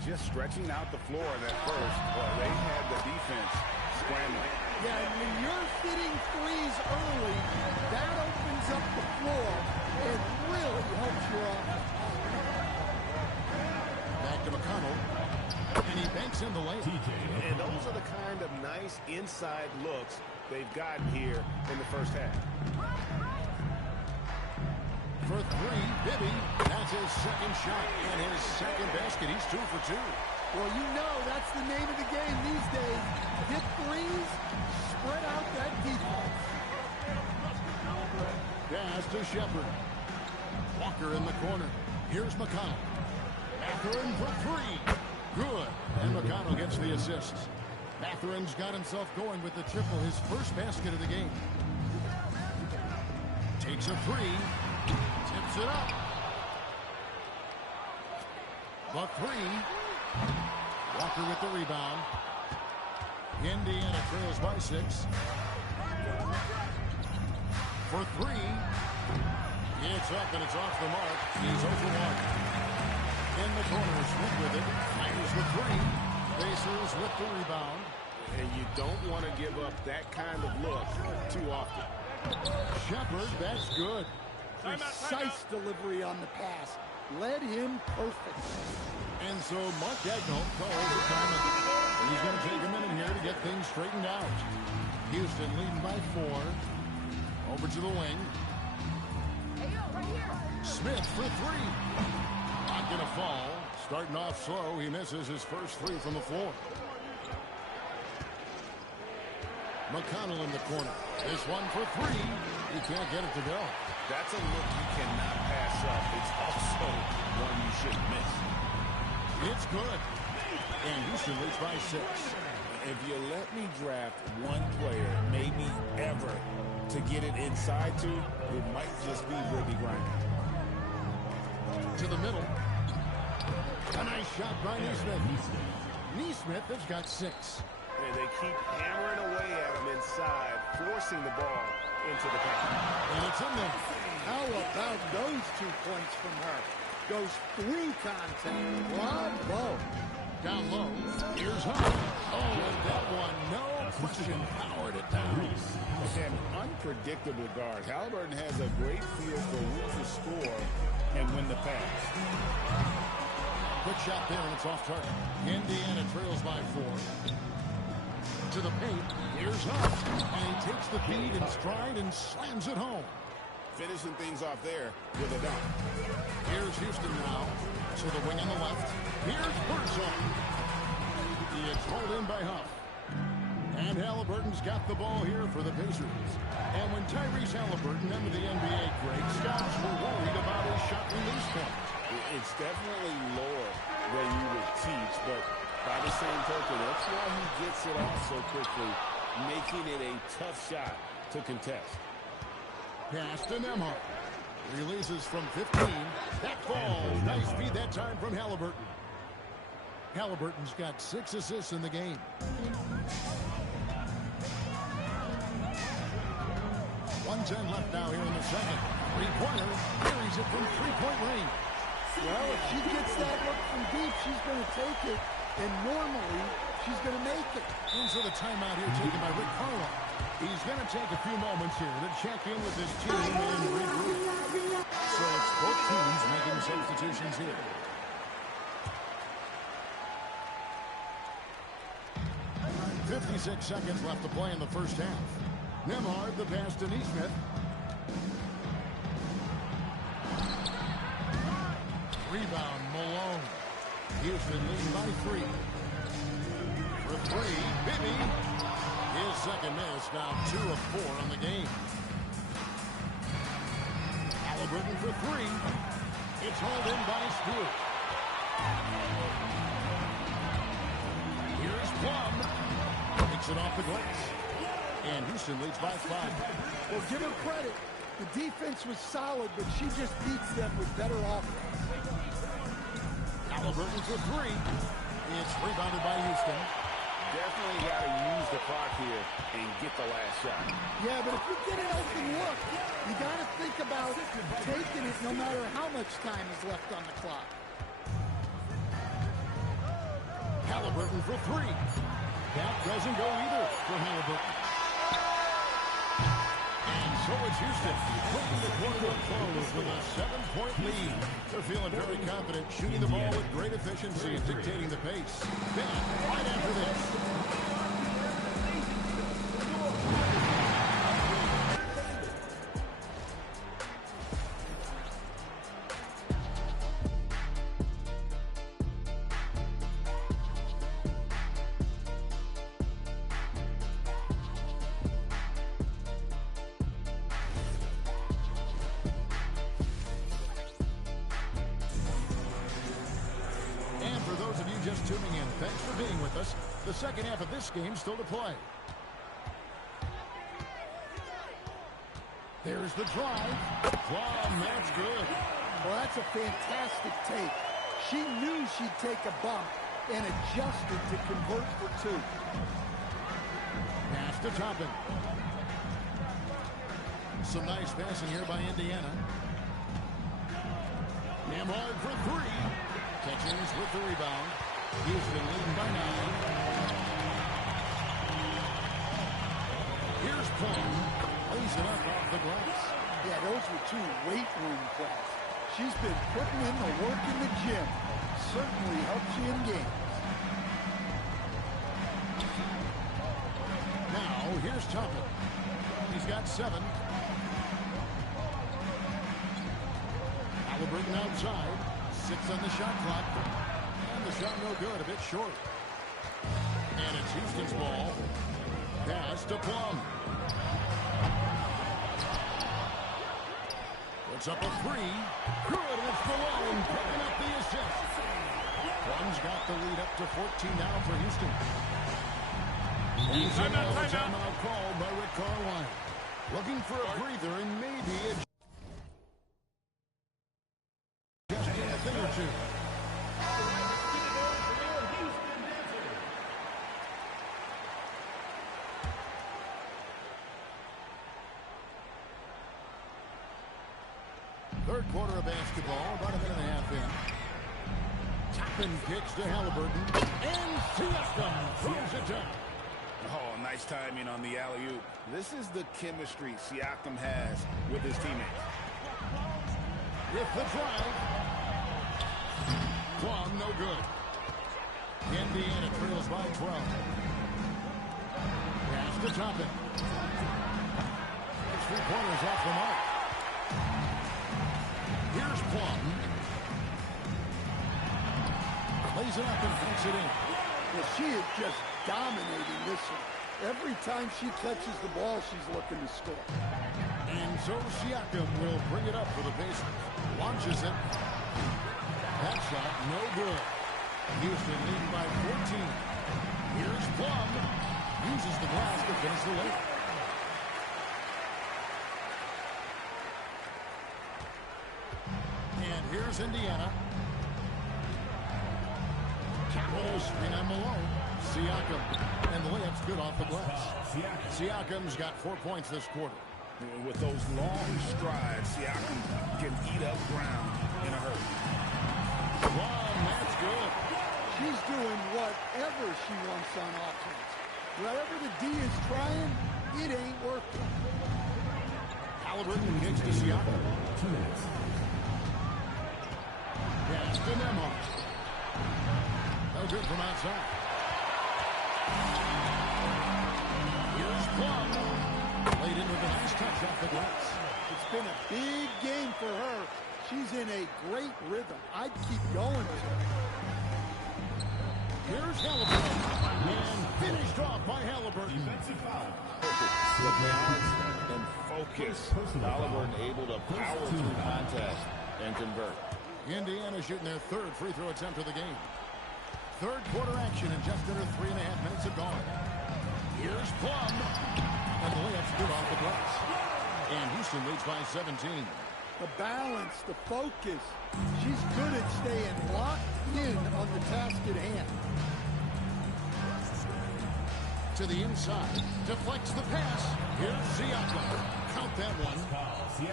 Just stretching out the floor in that first. Well, they had the defense scrambling. Yeah, and when you're hitting threes early, that opens up the floor and really helps your offense. Back to McConnell. And he banks in the lane. And those are the kind of nice inside looks they've gotten here in the first half. For three, Bibby. That's his second shot and his second basket. He's 2 for 2. Well, you know that's the name of the game these days. Hit threes, spread out that defense. Pass to Shepard. Walker in the corner. Here's McConnell. Mathurin for three. Good. And McConnell gets the assist. Mathurin's got himself going with the triple, his first basket of the game. Takes a three. Tips it up. The three. Walker with the rebound. Indiana trails by 6. For three. It's up and it's off the mark. He's over 1. In the corner, Smith with it. Fires the three. Pacers with the rebound. And you don't want to give up that kind of look too often. Shepard, that's good. Precise delivery on the pass. Led him perfect. And so Mark Dagnall calls the timeout. And he's going to take a minute here to get things straightened out. Houston leading by 4. Over to the wing. Smith for three. Not going to fall. Starting off slow. He misses his first three from the floor. McConnell in the corner. This one for three. He can't get it to go. That's a look you cannot pass up. It's also one you shouldn't miss. It's good. And Houston leads by 6. If you let me draft one player, maybe ever, to get it inside to, it might just be Brittany Griner. To the middle. A nice shot by Neesmith. Neesmith has got 6. And they keep hammering away at him inside, forcing the ball into the paint. And it's in there. How about those 2 points from her? Goes through contact. Bravo. Down low. Here's Hunt. Oh, and that one, no question, powered it down. An unpredictable guard. Halliburton has a great feel for who to score and win the pass. Quick shot there, and it's off target. Indiana trails by 4. To the paint. Here's Hunt. And he takes the feed in stride and slams it home. Finishing things off there with a dunk. Here's Houston now. To the wing on the left. Here's Birdsong. It's pulled in by Huff. And Halliburton's got the ball here for the Pacers. And when Tyrese Halliburton entered the NBA, Greg, scouts were worried about his shot release point. It's definitely lower than you would teach, but by the same token, that's why he gets it off so quickly, making it a tough shot to contest. Pass to Nembhard. Releases from 15. That falls. Nice feed that time from Halliburton. Halliburton's got 6 assists in the game. 1:10 left now here in the second. Three-pointer. Carries it from three-point range. Well, if she gets that look from deep, she's going to take it. And normally, she's going to make it. And so the timeout here taken by Rick Carlisle. He's going to take a few moments here to check in with his team and regroup. So it's both teams making substitutions here. .56 seconds left to play in the first half. Nemhard, the pass to Neesmith. Rebound, Malone. Houston leading by 3. For 3, Bibby. His second miss, now 2 of 4 on the game. Halliburton for 3. It's hauled in by Stewart. Here's Plum. Takes it off the glass. And Houston leads by 5. Well, give her credit. The defense was solid, but she just beats them with better offense. Halliburton for 3. It's rebounded by Houston. Definitely got to use the clock here and get the last shot. Yeah, but if you get an open look, you got to think about taking it no matter how much time is left on the clock. Halliburton for 3. That doesn't go either for Halliburton. And so it's Houston bringing the quarter to a close with a 7-point lead. They're feeling very confident, shooting the ball with great efficiency and dictating the pace. Then, right after this. Just tuning in, thanks for being with us. The second half of this game still to play. There's the drive. Plum, that's good. Well, that's a fantastic take. She knew she'd take a bump and adjusted to convert for 2. Pass to Toppin. Some nice passing here by Indiana. Nemhard for 3. Catchings with the rebound. Houston leading by 9. Here's Plum. Lays it up off the glass. Yeah, those were 2 weight room plays. She's been putting in the work in the gym. Certainly helps you in games. Now, here's Toppin. He's got 7. Halliburton outside. 6 on the shot clock. And the shot no good, a bit short. And it's Houston's ball. Pass to Plum. Puts up a 3. Good, and it's Malone picking up the assist. Plum's got the lead up to 14 now for Houston. Timeout called by Rick Carlisle. Looking for a breather and maybe a thing or 2. Third quarter of basketball, about a minute and a half in. Toppin kicks to Halliburton, and Siakam throws it down. Oh, nice timing on the alley-oop. This is the chemistry Siakam has with his teammates. With the drive. Plum, no good. Indiana trails by 12. Pass to Toppin. It's 3 pointers off the mark. Here's Plum. Lays it up and puts it in. Well, she is just dominating this one. Every time she touches the ball, she's looking to score. And so Siakam will bring it up for the Pacers. Launches it. That shot, no good. Houston leading by 14. Here's Plum. Uses the glass to finish the lead. And here's Indiana. Capitals screen on Malone. Siakam. And the layup's good off the glass. Siakam's got 4 points this quarter. With those long strides, Siakam can eat up ground in a hurry. Plum, that's good. She's doing whatever she wants on offense. Wherever the D is trying, It ain't working. Halliburton kicks to Siakam. 2 minutes. Pass to Nemo. No good from outside. Here's Plum. Played in with a nice touch off the glass. It's been a big game for her. She's in a great rhythm. I'd keep going with her. Here's Halliburton. And finished off by Halliburton. Defensive foul. And focus. Halliburton able to power through contact and convert. Indiana shooting their third free throw attempt of the game. Third quarter action and just under 3.5 minutes have gone. Here's Plum. And the layup's good off the glass. And Houston leads by 17. The balance, the focus. She's good at staying locked in on the task at hand. To the inside. Deflects the pass. Here's Siakam. Count that one.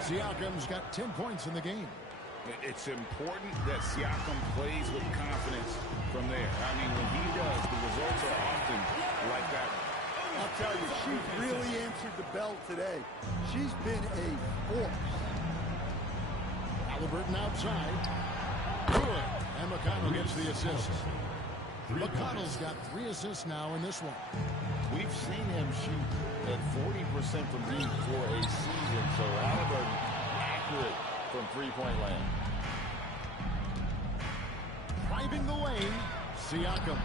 Siakam's got 10 points in the game. It's important that Siakam plays with confidence from there. I mean, when he does, the results are often like that. I'll tell you, she really answered the bell today. She's been a force. Halliburton outside. Good. And McConnell gets the assist. McConnell's got 3 assists now in this one. We've seen him shoot at 40% from deep for a season, so Halliburton accurate from three-point land. Driving the lane, Siakam.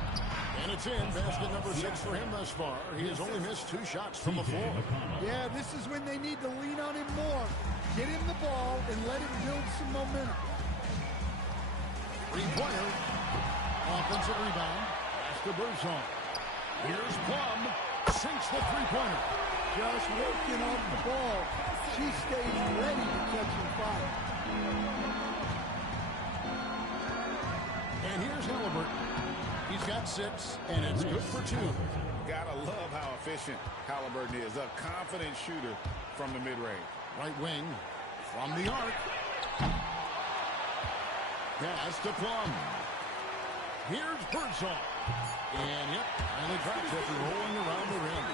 And it's in. Basket number 6 for him thus far. He has only missed 2 shots from the floor. Yeah, this is when they need to lean on him more. Get him the ball and let him build some momentum. Three-pointer. Offensive rebound. Pass to Burzon. Here's Plum. Sinks the three-pointer. Just working off the ball. She stays ready to catch and fire. And here's Halliburton. He's got 6, and it's good for 2. Gotta love how efficient Halliburton is. A confident shooter from the mid-range. Right wing from the arc. Pass to Plum. Here's Birdsong. And yep, finally drops it rolling around the rim.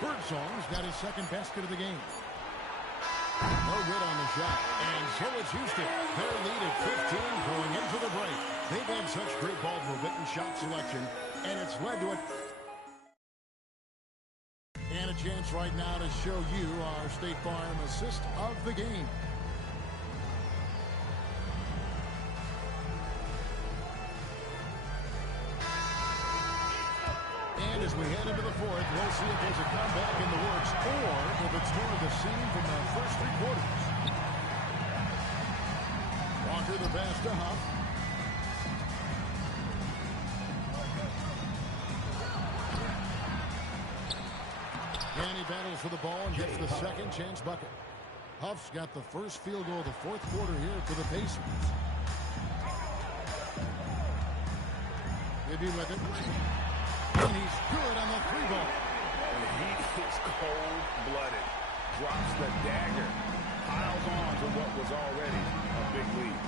Birdsong's got his second basket of the game. No good on the shot. And so it's Houston. Their lead at 15 going into the break. They've had such great ball movement and shot selection, and it's led to it. And a chance right now to show you our State Farm assist of the game. And as we head into the fourth, we'll see if there's a comeback in the works or if it's more of the scene from the first 3 quarters. Walker the pass to Huff. And he battles for the ball and gets the second chance bucket. Huff's got the first field goal of the fourth quarter here for the Pacers. He'll be with it. And he's good on the 3-ball. He is cold-blooded. Drops the dagger. Piles on to what was already a big lead.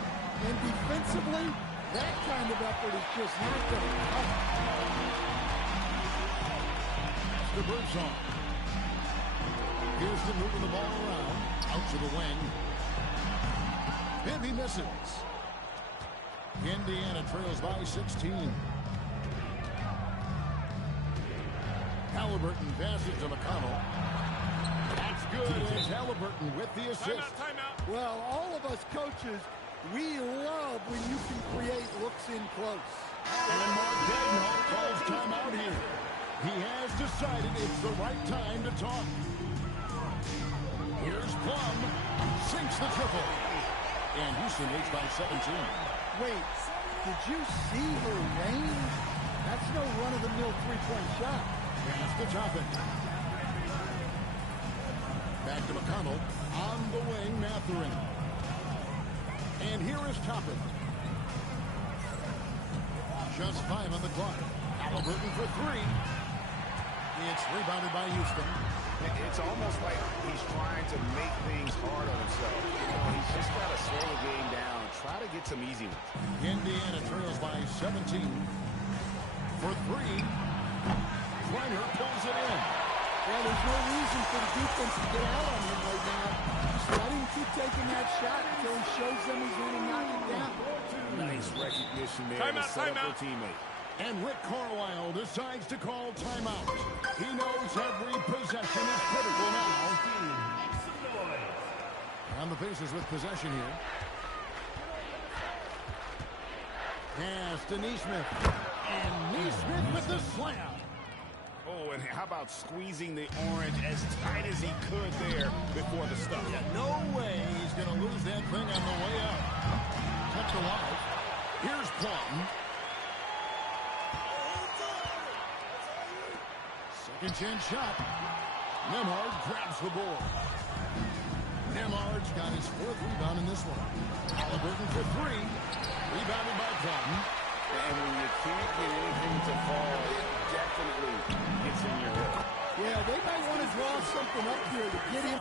And defensively, that kind of effort is just not going to cut. The Birdsong. Houston moving the ball around. Out to the wing. Bibby misses. Indiana trails by 16. Halliburton passes to McConnell. That's good. It's Halliburton with the assist. Timeout. Well, all of us coaches, we love when you can create looks in close. And Mark Dagnall calls timeout here. He has decided it's the right time to talk. Here's Plum. Sinks the triple. And Houston leads by 17. Wait, did you see her range? That's no run-of-the-mill three-point shot. Pass to Toppin. Back to McConnell. On the wing, Mathurin. And here is Toppin. Just 5 on the clock. Halliburton for 3. It's rebounded by Houston. It's almost like he's trying to make things hard on himself. You know, he's just got to slow the game down. Try to get some easy ones. Indiana trails by 17. For 3. Reiner pulls it in. Yeah, there's no reason for the defense to get out on him right now. Just let him keep taking that shot until he shows them he's going to knock it down. Nice recognition there to set up their teammate. And Rick Carlisle decides to call timeout. He knows every possession is critical now. And the Pacers with possession here. Pass to Neesmith. And Neesmith with the slam. Oh, and how about squeezing the orange as tight as he could there before the stuff? Yeah, no way he's going to lose that thing on the way up. Kept alive. Here's Plum. Second chance shot. Nembhard grabs the board. Nembhard's got his fourth rebound in this one. Halliburton for three. Rebounded by Plum. And when you can't get anything to fall, it definitely gets in your head. Yeah, they might want to draw something up here to get him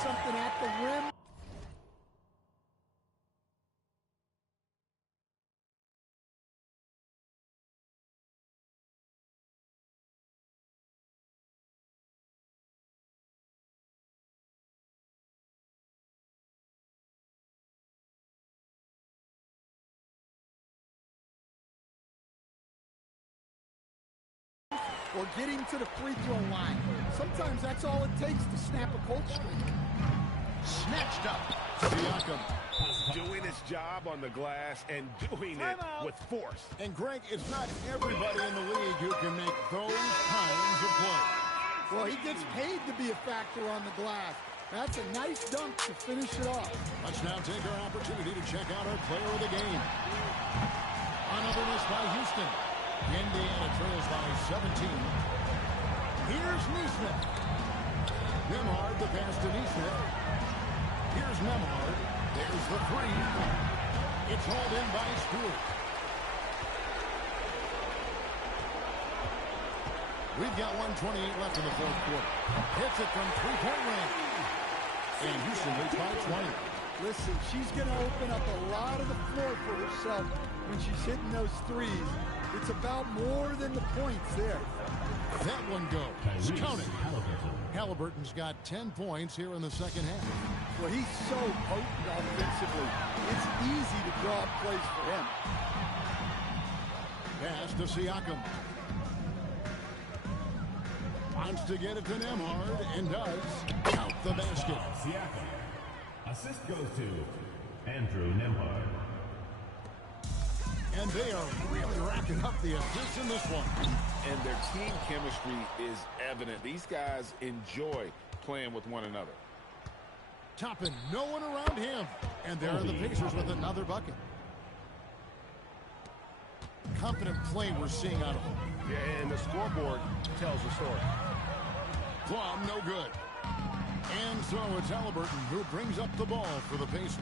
something at the rim. Or getting to the free throw line. Sometimes that's all it takes to snap a cold streak. Snatched up. Siakam. Doing his job on the glass and doing it with force. And Greg, it's not everybody in the league who can make those kinds of plays. Well, he gets paid to be a factor on the glass. That's a nice dunk to finish it off. Let's now take our opportunity to check out our player of the game. Another miss by Houston. Indiana trails by 17. Here's Neesmith. Nembhard the pass to Neesmith. Here's Nembhard. There's the three. It's hauled in by Stewart. We've got 1:28 left in the fourth quarter. Hits it from three-point range. And Houston leads by 20. Listen, she's going to open up a lot of the floor for herself when she's hitting those threes. It's about more than the points there. That one goes. Count it. Halliburton's got 10 points here in the second half. Well, he's so potent offensively. It's easy to draw up plays for him. Pass to Siakam. Wants to get it to Nembhard and does. Count the basket. Siakam. Assist goes to Andrew Nembhard. And they are really racking up the assists in this one. And their team chemistry is evident. These guys enjoy playing with one another. Toppin, no one around him. And there are the Pacers with another bucket. Confident play we're seeing out of them. Yeah, and the scoreboard tells the story. Plum, no good. And so it's Halliburton who brings up the ball for the Pacers.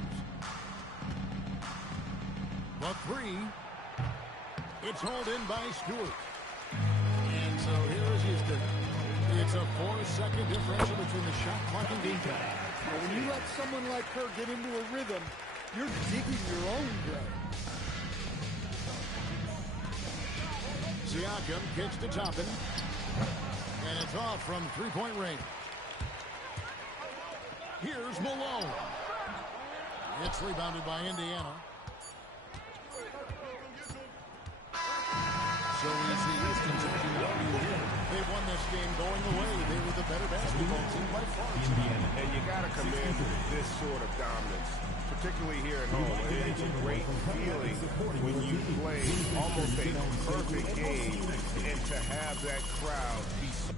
The three. It's hauled in by Stewart. And so here is Houston. It's a 4-second differential between the shot clock and game time. Now, when you let someone like her get into a rhythm, you're digging your own grave. Siakam kicks to Toppin. And it's off from three-point range. Here's Malone. It's rebounded by Indiana. So we see Houston taking the W here. They won this game going away. They were the better basketball team by far. And you got to commend this sort of dominance, particularly here at home. It's a great feeling when you play almost a perfect game and to have that crowd be so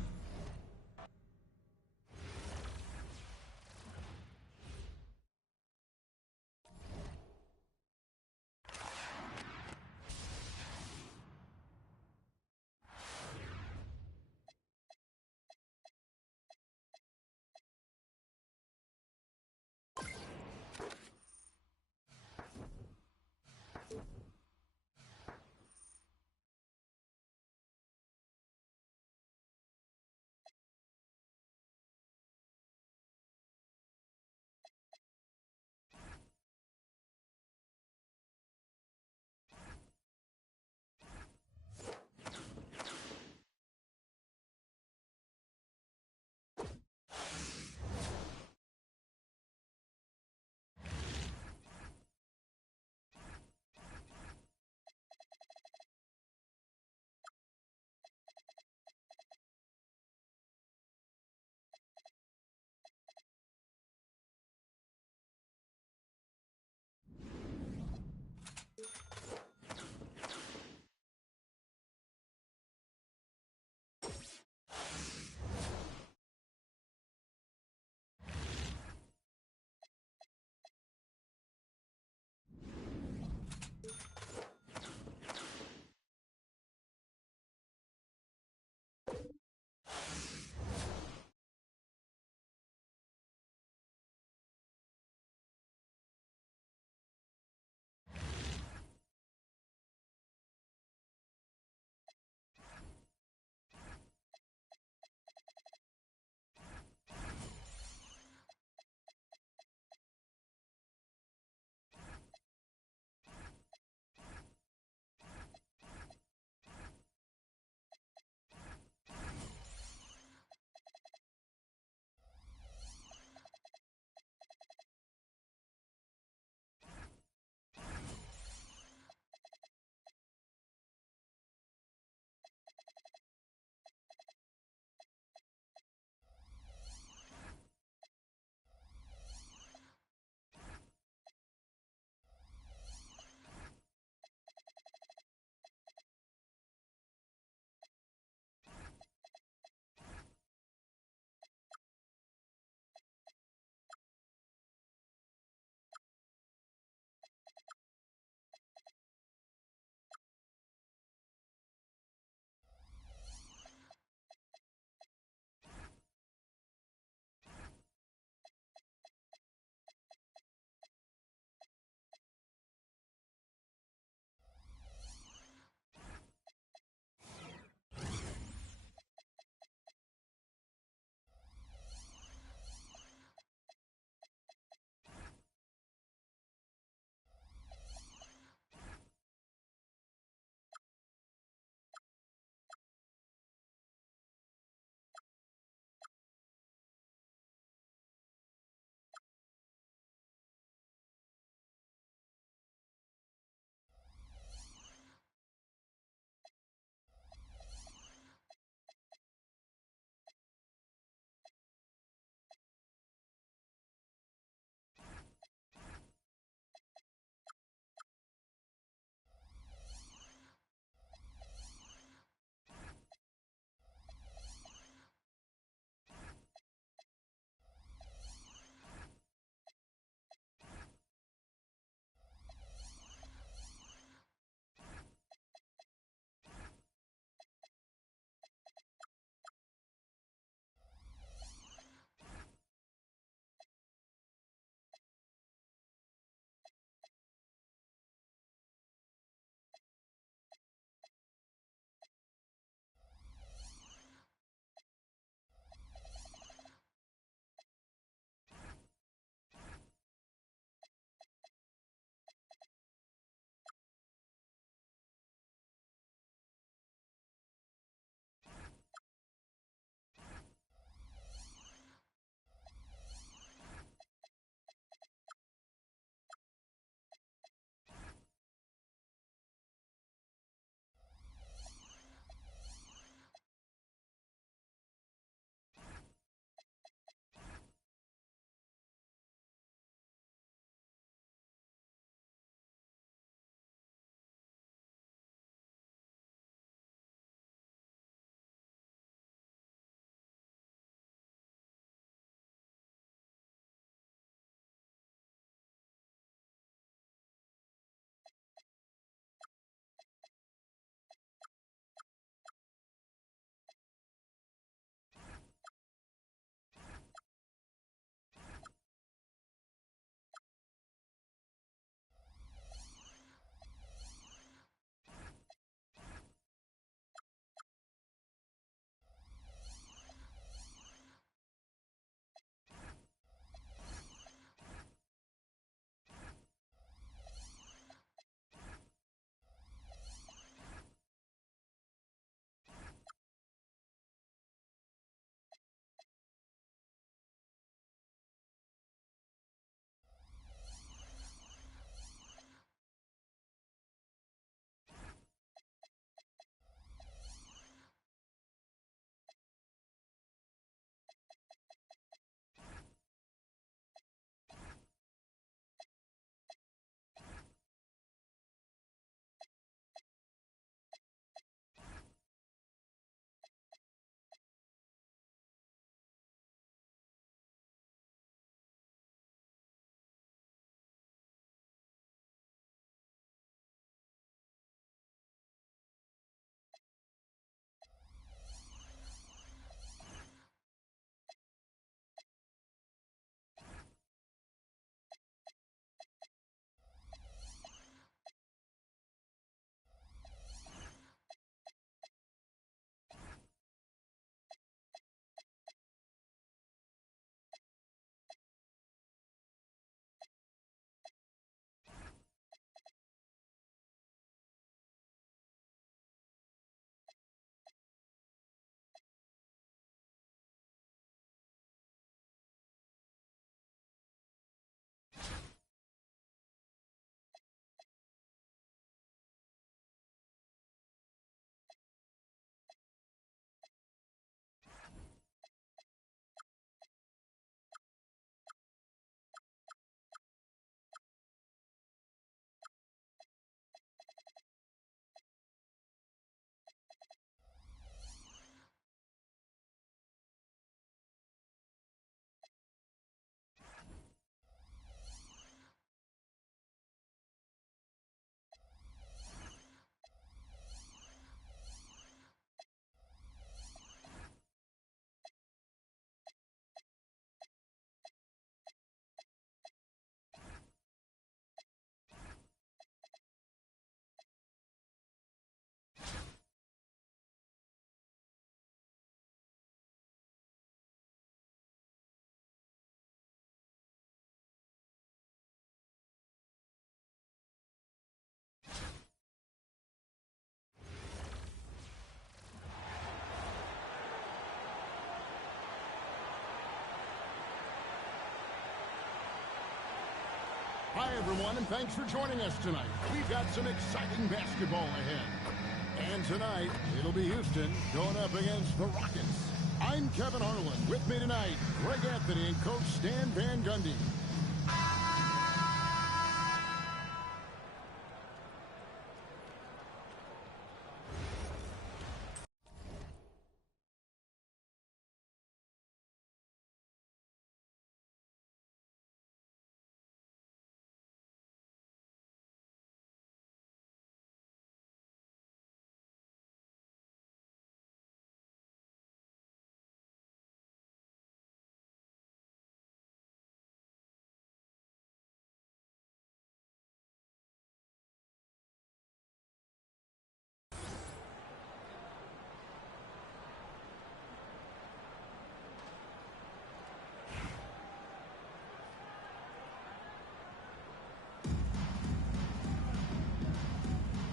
Hi, everyone, and thanks for joining us tonight. We've got some exciting basketball ahead. And tonight, it'll be Houston going up against the Rockets. I'm Kevin Harlan. With me tonight, Greg Anthony and Coach Stan Van Gundy.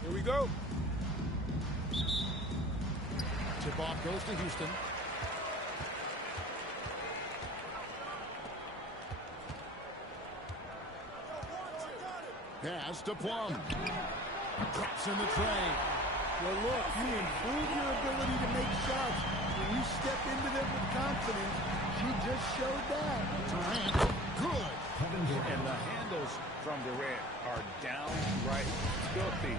Here we go. Tip-off goes to Houston. Pass to Plum. Drops in the tray. Well, look, you improve your ability to make shots when you step into them with confidence. She just showed that. Durant, good. And the handles from Durant are downright filthy,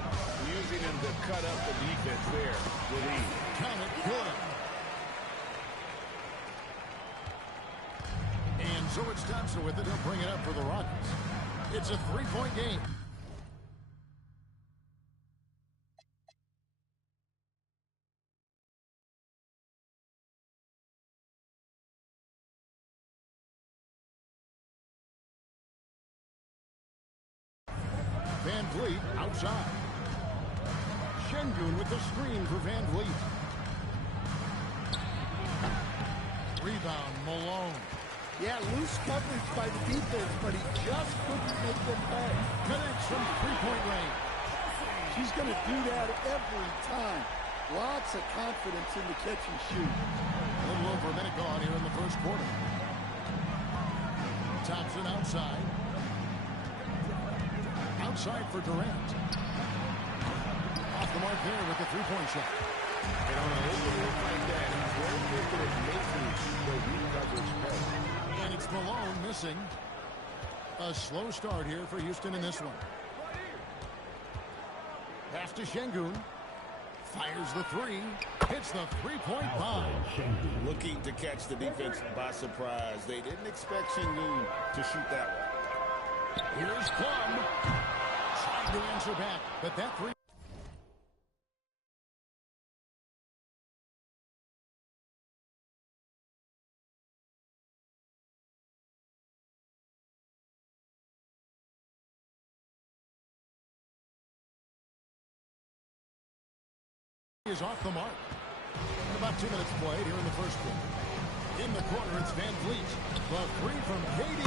using them to cut up the defense there with ease. Count it, good. And so it's Thompson with it. He'll bring it up for the Rockets. It's a three-point game. Van Vliet outside. Şengün with the screen for Van Vliet. Rebound, Malone. Yeah, loose coverage by the defense, but he just couldn't make them pay. Connects from three-point range. She's going to do that every time. Lots of confidence in the catch and shoot. A little over a minute gone here in the first quarter. Thompson outside. Outside for Durant. Off the mark there with the three-point shot. And on an open look like that, he's very gifted at making the weak coverage play. And it's Malone missing. A slow start here for Houston in this one. Pass to Şengün. Fires the three. Hits the three-point bomb. Looking to catch the defense by surprise. They didn't expect Şengün to shoot that one. Here's Plum. Trying to answer back, but that three is off the mark. About 2 minutes played here in the first quarter. In the corner, it's Van Vliet. The three from KD.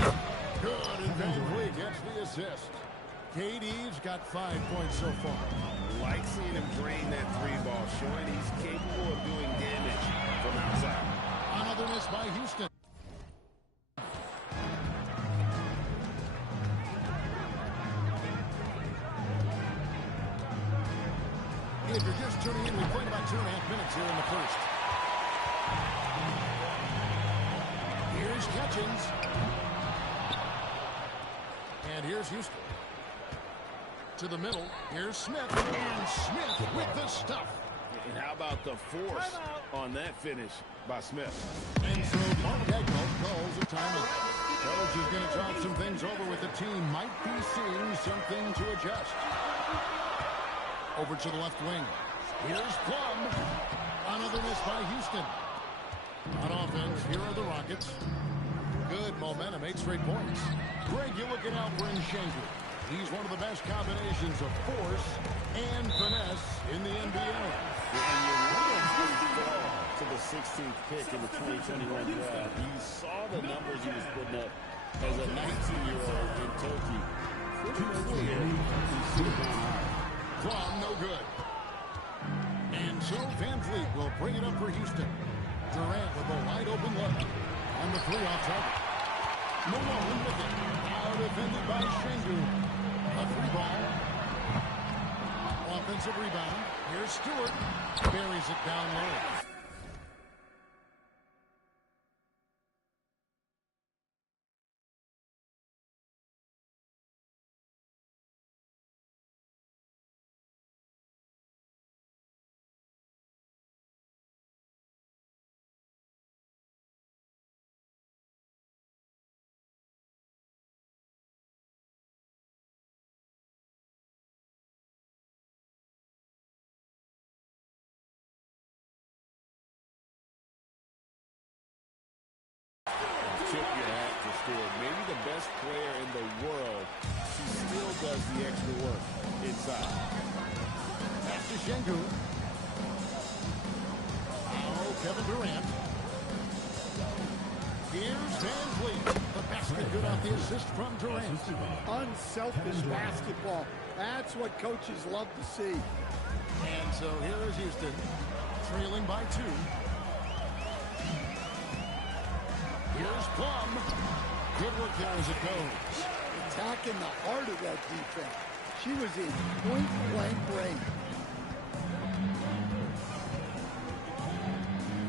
Good, and Van Vliet gets the assist. KD's got 5 points so far. Like seeing him drain that three ball, showing he's capable of doing damage from outside. Another miss by Houston. If you're just tuning in, we played about 2.5 minutes here in the first. Here's Catchings. And here's Houston. To the middle. Here's Smith. And Smith with the stuff. And how about the force on that finish by Smith? And so Mark Daigneault calls a timeout. Coach is going to talk some things over with the team. Might be seeing something to adjust. Over to the left wing. Here's Plum. Another miss by Houston. On offense, here are the Rockets. Good momentum, 8 straight points. Greg, you look at Alperen Şengün. He's one of the best combinations of force and finesse in the NBA. And you look at him fall to the 16th pick in the 2021 draft. You saw the numbers he was putting up as a 19-year-old in Turkey. Pretty clear he's super high. Plum, no good. And so Van Vliet will bring it up for Houston. Durant with a wide open look. On the three off target. Malone with it. Now Well defended by Şengün. A free ball. Offensive rebound. Here's Stewart. Buries it down low. Tip your hat to Stewart. Maybe the best player in the world. She still does the extra work inside. Pass to Şengün. Now Kevin Durant. Here's Van Vliet. The basket good off the assist from Durant. Unselfish basketball. That's what coaches love to see. And so here is Houston, trailing by 2. Here's Plum. Good work there as it goes. Attacking the heart of that defense. She was in point-blank range.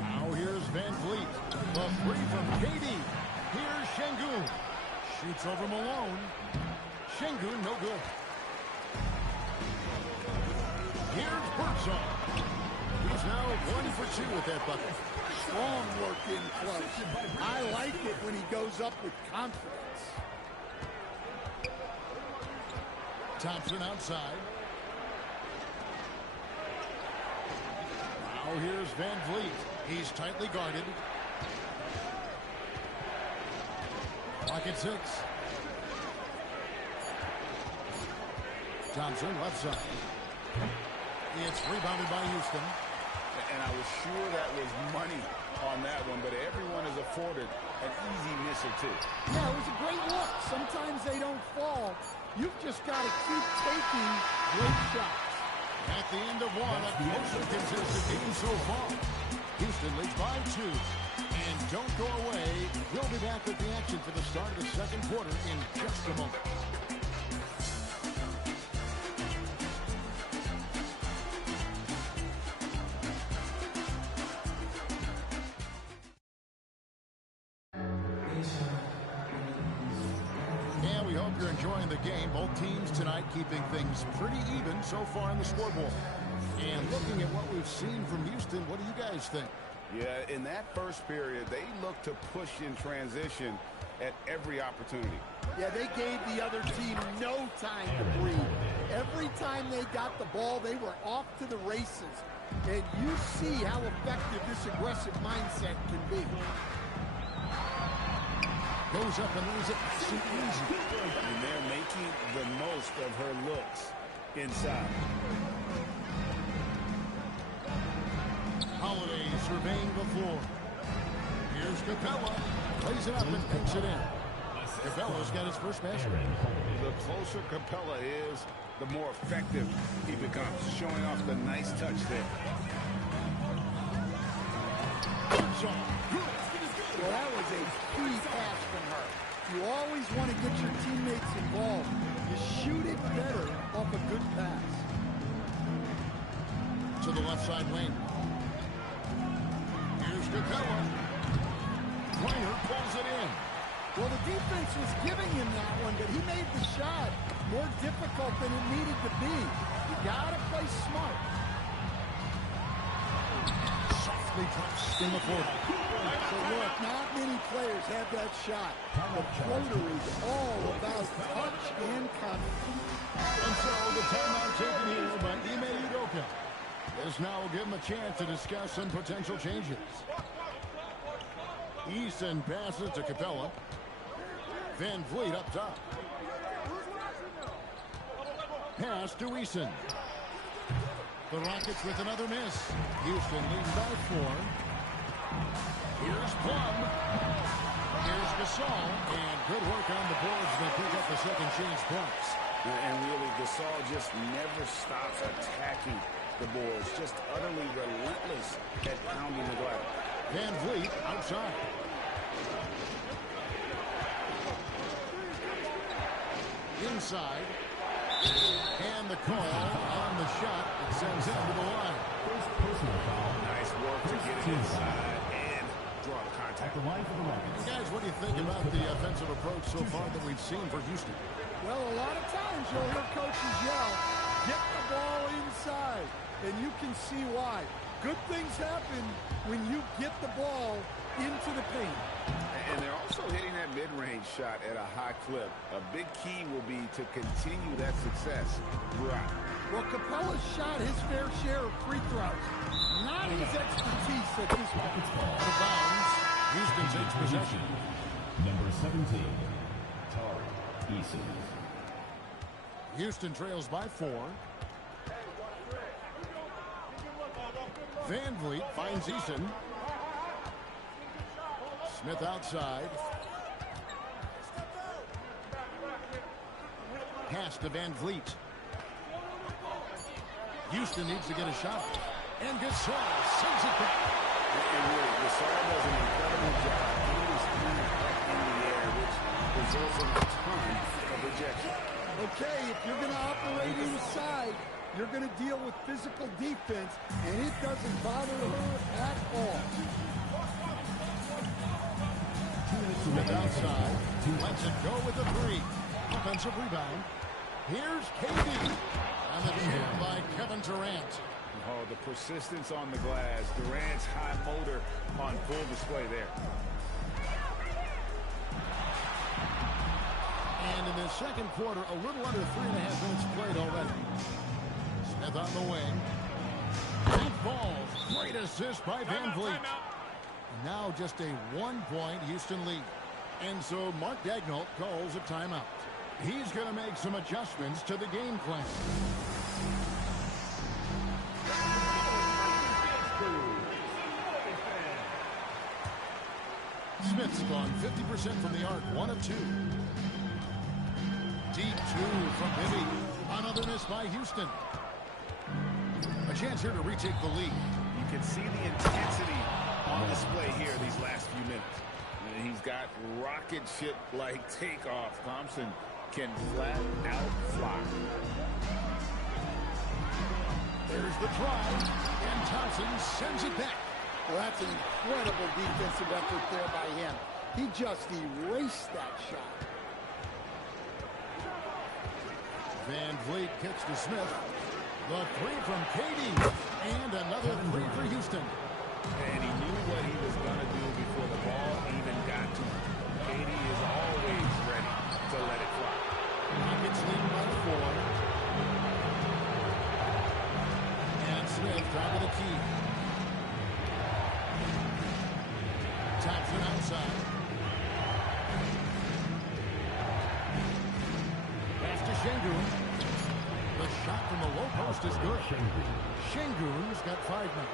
Now here's Van Vliet. The three from KD. Here's Şengün. Shoots over Malone. Şengün, no good. Here's Birdsong. He's now 1 for 2 with that bucket. Strong work in close. I like it when he goes up with confidence. Thompson outside. Now here's Van Vliet. He's tightly guarded. Clock at 6. Thompson left side. It's rebounded by Houston. And I was sure that was money on that one, but everyone is afforded an easy miss or two. Yeah, it was a great look. Sometimes they don't fall. You've just got to keep taking great shots. At the end of one, a closer contested game so far. Houston leads by 2. And don't go away. We'll be back with the action for the start of the second quarter in just a moment. And we hope you're enjoying the game. Both teams tonight keeping things pretty even so far in the scoreboard. And looking at what we've seen from Houston, what do you guys think? Yeah, in that first period, they looked to push in transition at every opportunity. Yeah, they gave the other team no time to breathe. Every time they got the ball, they were off to the races. And you see how effective this aggressive mindset can be. Goes up and lays it super easy. And they're making the most of her looks inside. Holiday surveying the floor. Here's Capella. Plays it up and pinks it in. Capella's got his first basket. The closer Capella is, the more effective he becomes, showing off the nice touch there. Well, that was a key pass from her. You always want to get your teammates involved. You shoot it better off a good pass. To the left side lane. Here's Capella. Weiner pulls it in. Well, the defense was giving him that one, but he made the shot more difficult than it needed to be. You got to play smart. Softly drops in the floor. So, look, not many players have that shot. The floater is all about touch and confidence. And so the timeout taken here by Ime Udoka. This now will give him a chance to discuss some potential changes. Eason passes to Capella. Van Vliet up top. Pass to Eason. The Rockets with another miss. Houston leading by 4. Here's Plum. Here's Gasol. And good work on the boards. They pick up the second chance points. And really, Gasol just never stops attacking the boards. Just utterly relentless at pounding the glass. Van Vliet outside. Inside. And the call on the shot. It sends him to the line. First personal foul. Nice work to get it inside and draw the contact. At the line for the Rockets. And guys, what do you think about the offensive approach so far that we've seen for Houston? Well, a lot of times you'll hear coaches yell, get the ball inside, and you can see why. Good things happen when you get the ball into the paint. And they're also hitting that mid-range shot at a high clip. A big key will be to continue that success throughout. Well, Capella's shot his fair share of free throws. Not his expertise at this point. Out of bounds. Houston takes possession. Number 17, Tari Eason. Houston trails by 4. Van Vliet finds Eason. Smith outside. Pass to Van Vliet. Houston needs to get a shot. And Gasol sends it back. And really, Gasol does an incredible job getting his feet up in the air, which results in a ton of rejection. Okay, if you're going to operate inside, you're going to deal with physical defense, and it doesn't bother her at all. Smith outside. Lets it go with the 3. Offensive rebound. Here's KD. And the jam by Kevin Durant. Oh, the persistence on the glass. Durant's high motor on full display there. And in the second quarter, a little under 3.5 minutes played already. Smith on the wing. Deep ball. Great assist by Van Vliet. Now just a 1-point Houston lead. And so Mark Daigneault calls a timeout. He's going to make some adjustments to the game plan. Smith's gone 50% from the arc, 1 of 2. Deep 2 from Bibby. Another miss by Houston. A chance here to retake the lead. You can see the intensity on display here these last few minutes. And he's got rocket ship-like takeoff. Thompson can flat out fly. There's the drive, and Thompson sends it back. Well, that's an incredible defensive effort there by him. He just erased that shot. Van Vliet kicks to Smith. The 3 from KD. And another 3 for Houston. And he knew what he was going to do before the ball even got to him. KD is always ready to let it fly. Rockets lead by 4. And Smith down to the key. Thompson outside. Pass to Şengün. The shot from the low post is good. Şengün's got 5 now.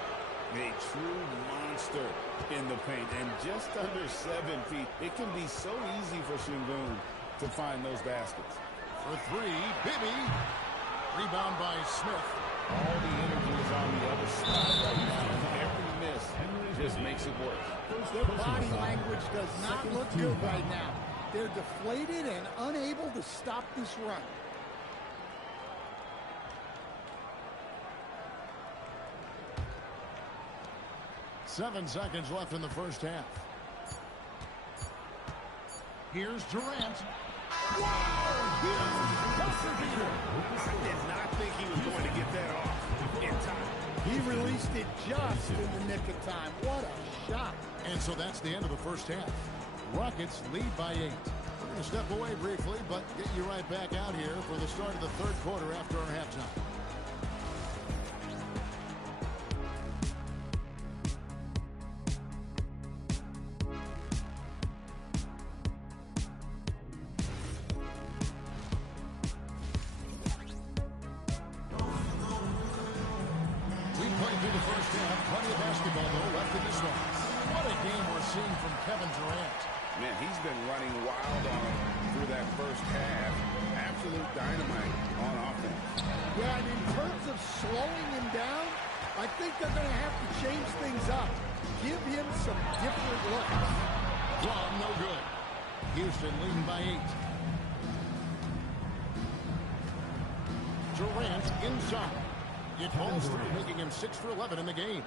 A true monster in the paint. And just under 7 feet, it can be so easy for Şengün to find those baskets. For 3, Bibby. Rebound by Smith. All the energy is on the other side right now. Every miss just makes it worse. Their body language does not look good right now. They're deflated and unable to stop this run. Seven seconds left in the first half. Here's Durant. Wow! Huge buzzer beater. I did not think he was going to get that off in time. He released it just in the nick of time. What a shot. And so that's the end of the first half. Rockets lead by 8. We're going to step away briefly, but get you right back out here for the start of the third quarter after our halftime. Man, he's been running wild on him through that first half. Absolute dynamite on offense. Yeah, and in terms of slowing him down, I think they're going to have to change things up. Give him some different looks. Draw no good. Houston leading by 8. Durant inside. It falls through, making him 6 for 11 in the game.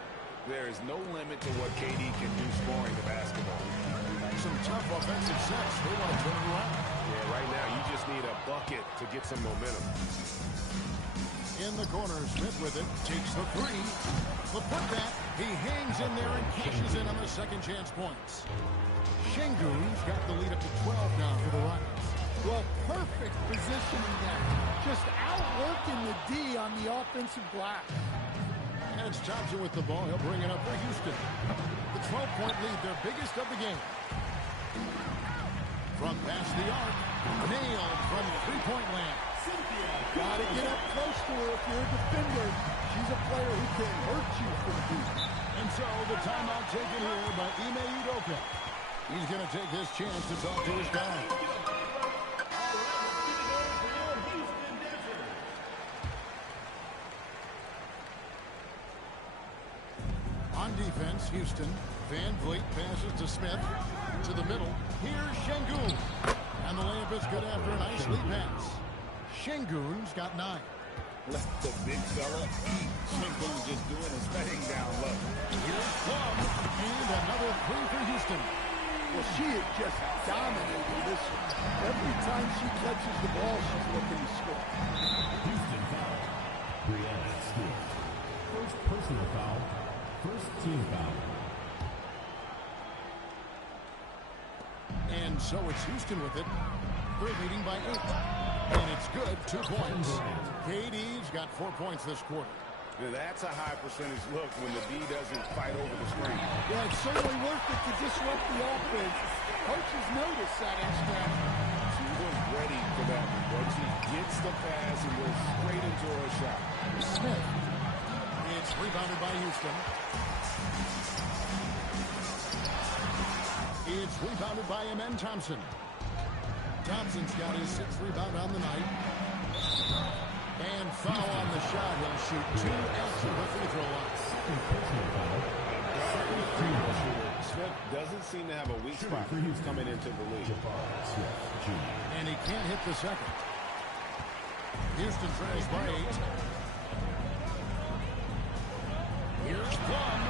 There is no limit to what KD can do scoring the basketball. Some tough offensive sets. They want to turn it around. Yeah, right now you just need a bucket to get some momentum. In the corner, Smith with it. Takes the three. The putback. He hangs in there and cashes in on the second chance points. Şengün's got the lead up to 12 now for the Rockets. Well, perfect positioning there. Just outworking the D on the offensive glass. And it's Thompson with the ball. He'll bring it up for Houston. The 12-point lead, their biggest of the game. From past the arc. Nailed from three-point land. Got to get up close to her if you're a defender. She's a player who can hurt you from deep. And so the timeout taken here by Ime Udoka. He's going to take his chance to talk to his guy. On defense, Houston. Van Vliet passes to Smith. To the middle. Here's Şengün. And the layup is good after a nice lead pass. Şengün's got 9. Let the big fella eat. Şengün just doing his thing down low. Here's Plum. And another three for Houston. Well, she is just dominating this one. Every time she touches the ball, she's looking to score. Houston foul. Brianna Stewart. First personal foul. First team foul. And so it's Houston with it. They're leading by 8. And it's good, 2 points. KD's got 4 points this quarter. Now that's a high percentage look when the D doesn't fight over the screen. Yeah, it's certainly worth it to disrupt the offense. Coaches notice that extra. She was ready for that one, but she gets the pass and goes straight into her shot. Smith. It's rebounded by Houston. It's rebounded by Amen Thompson. Thompson's got his 6th rebound on the night. And foul on the shot. He'll shoot 2 after the free throw line. Smith doesn't seem to have a weak spot coming into the league. And he can't hit the second. Houston trails by 8. Here's Plum.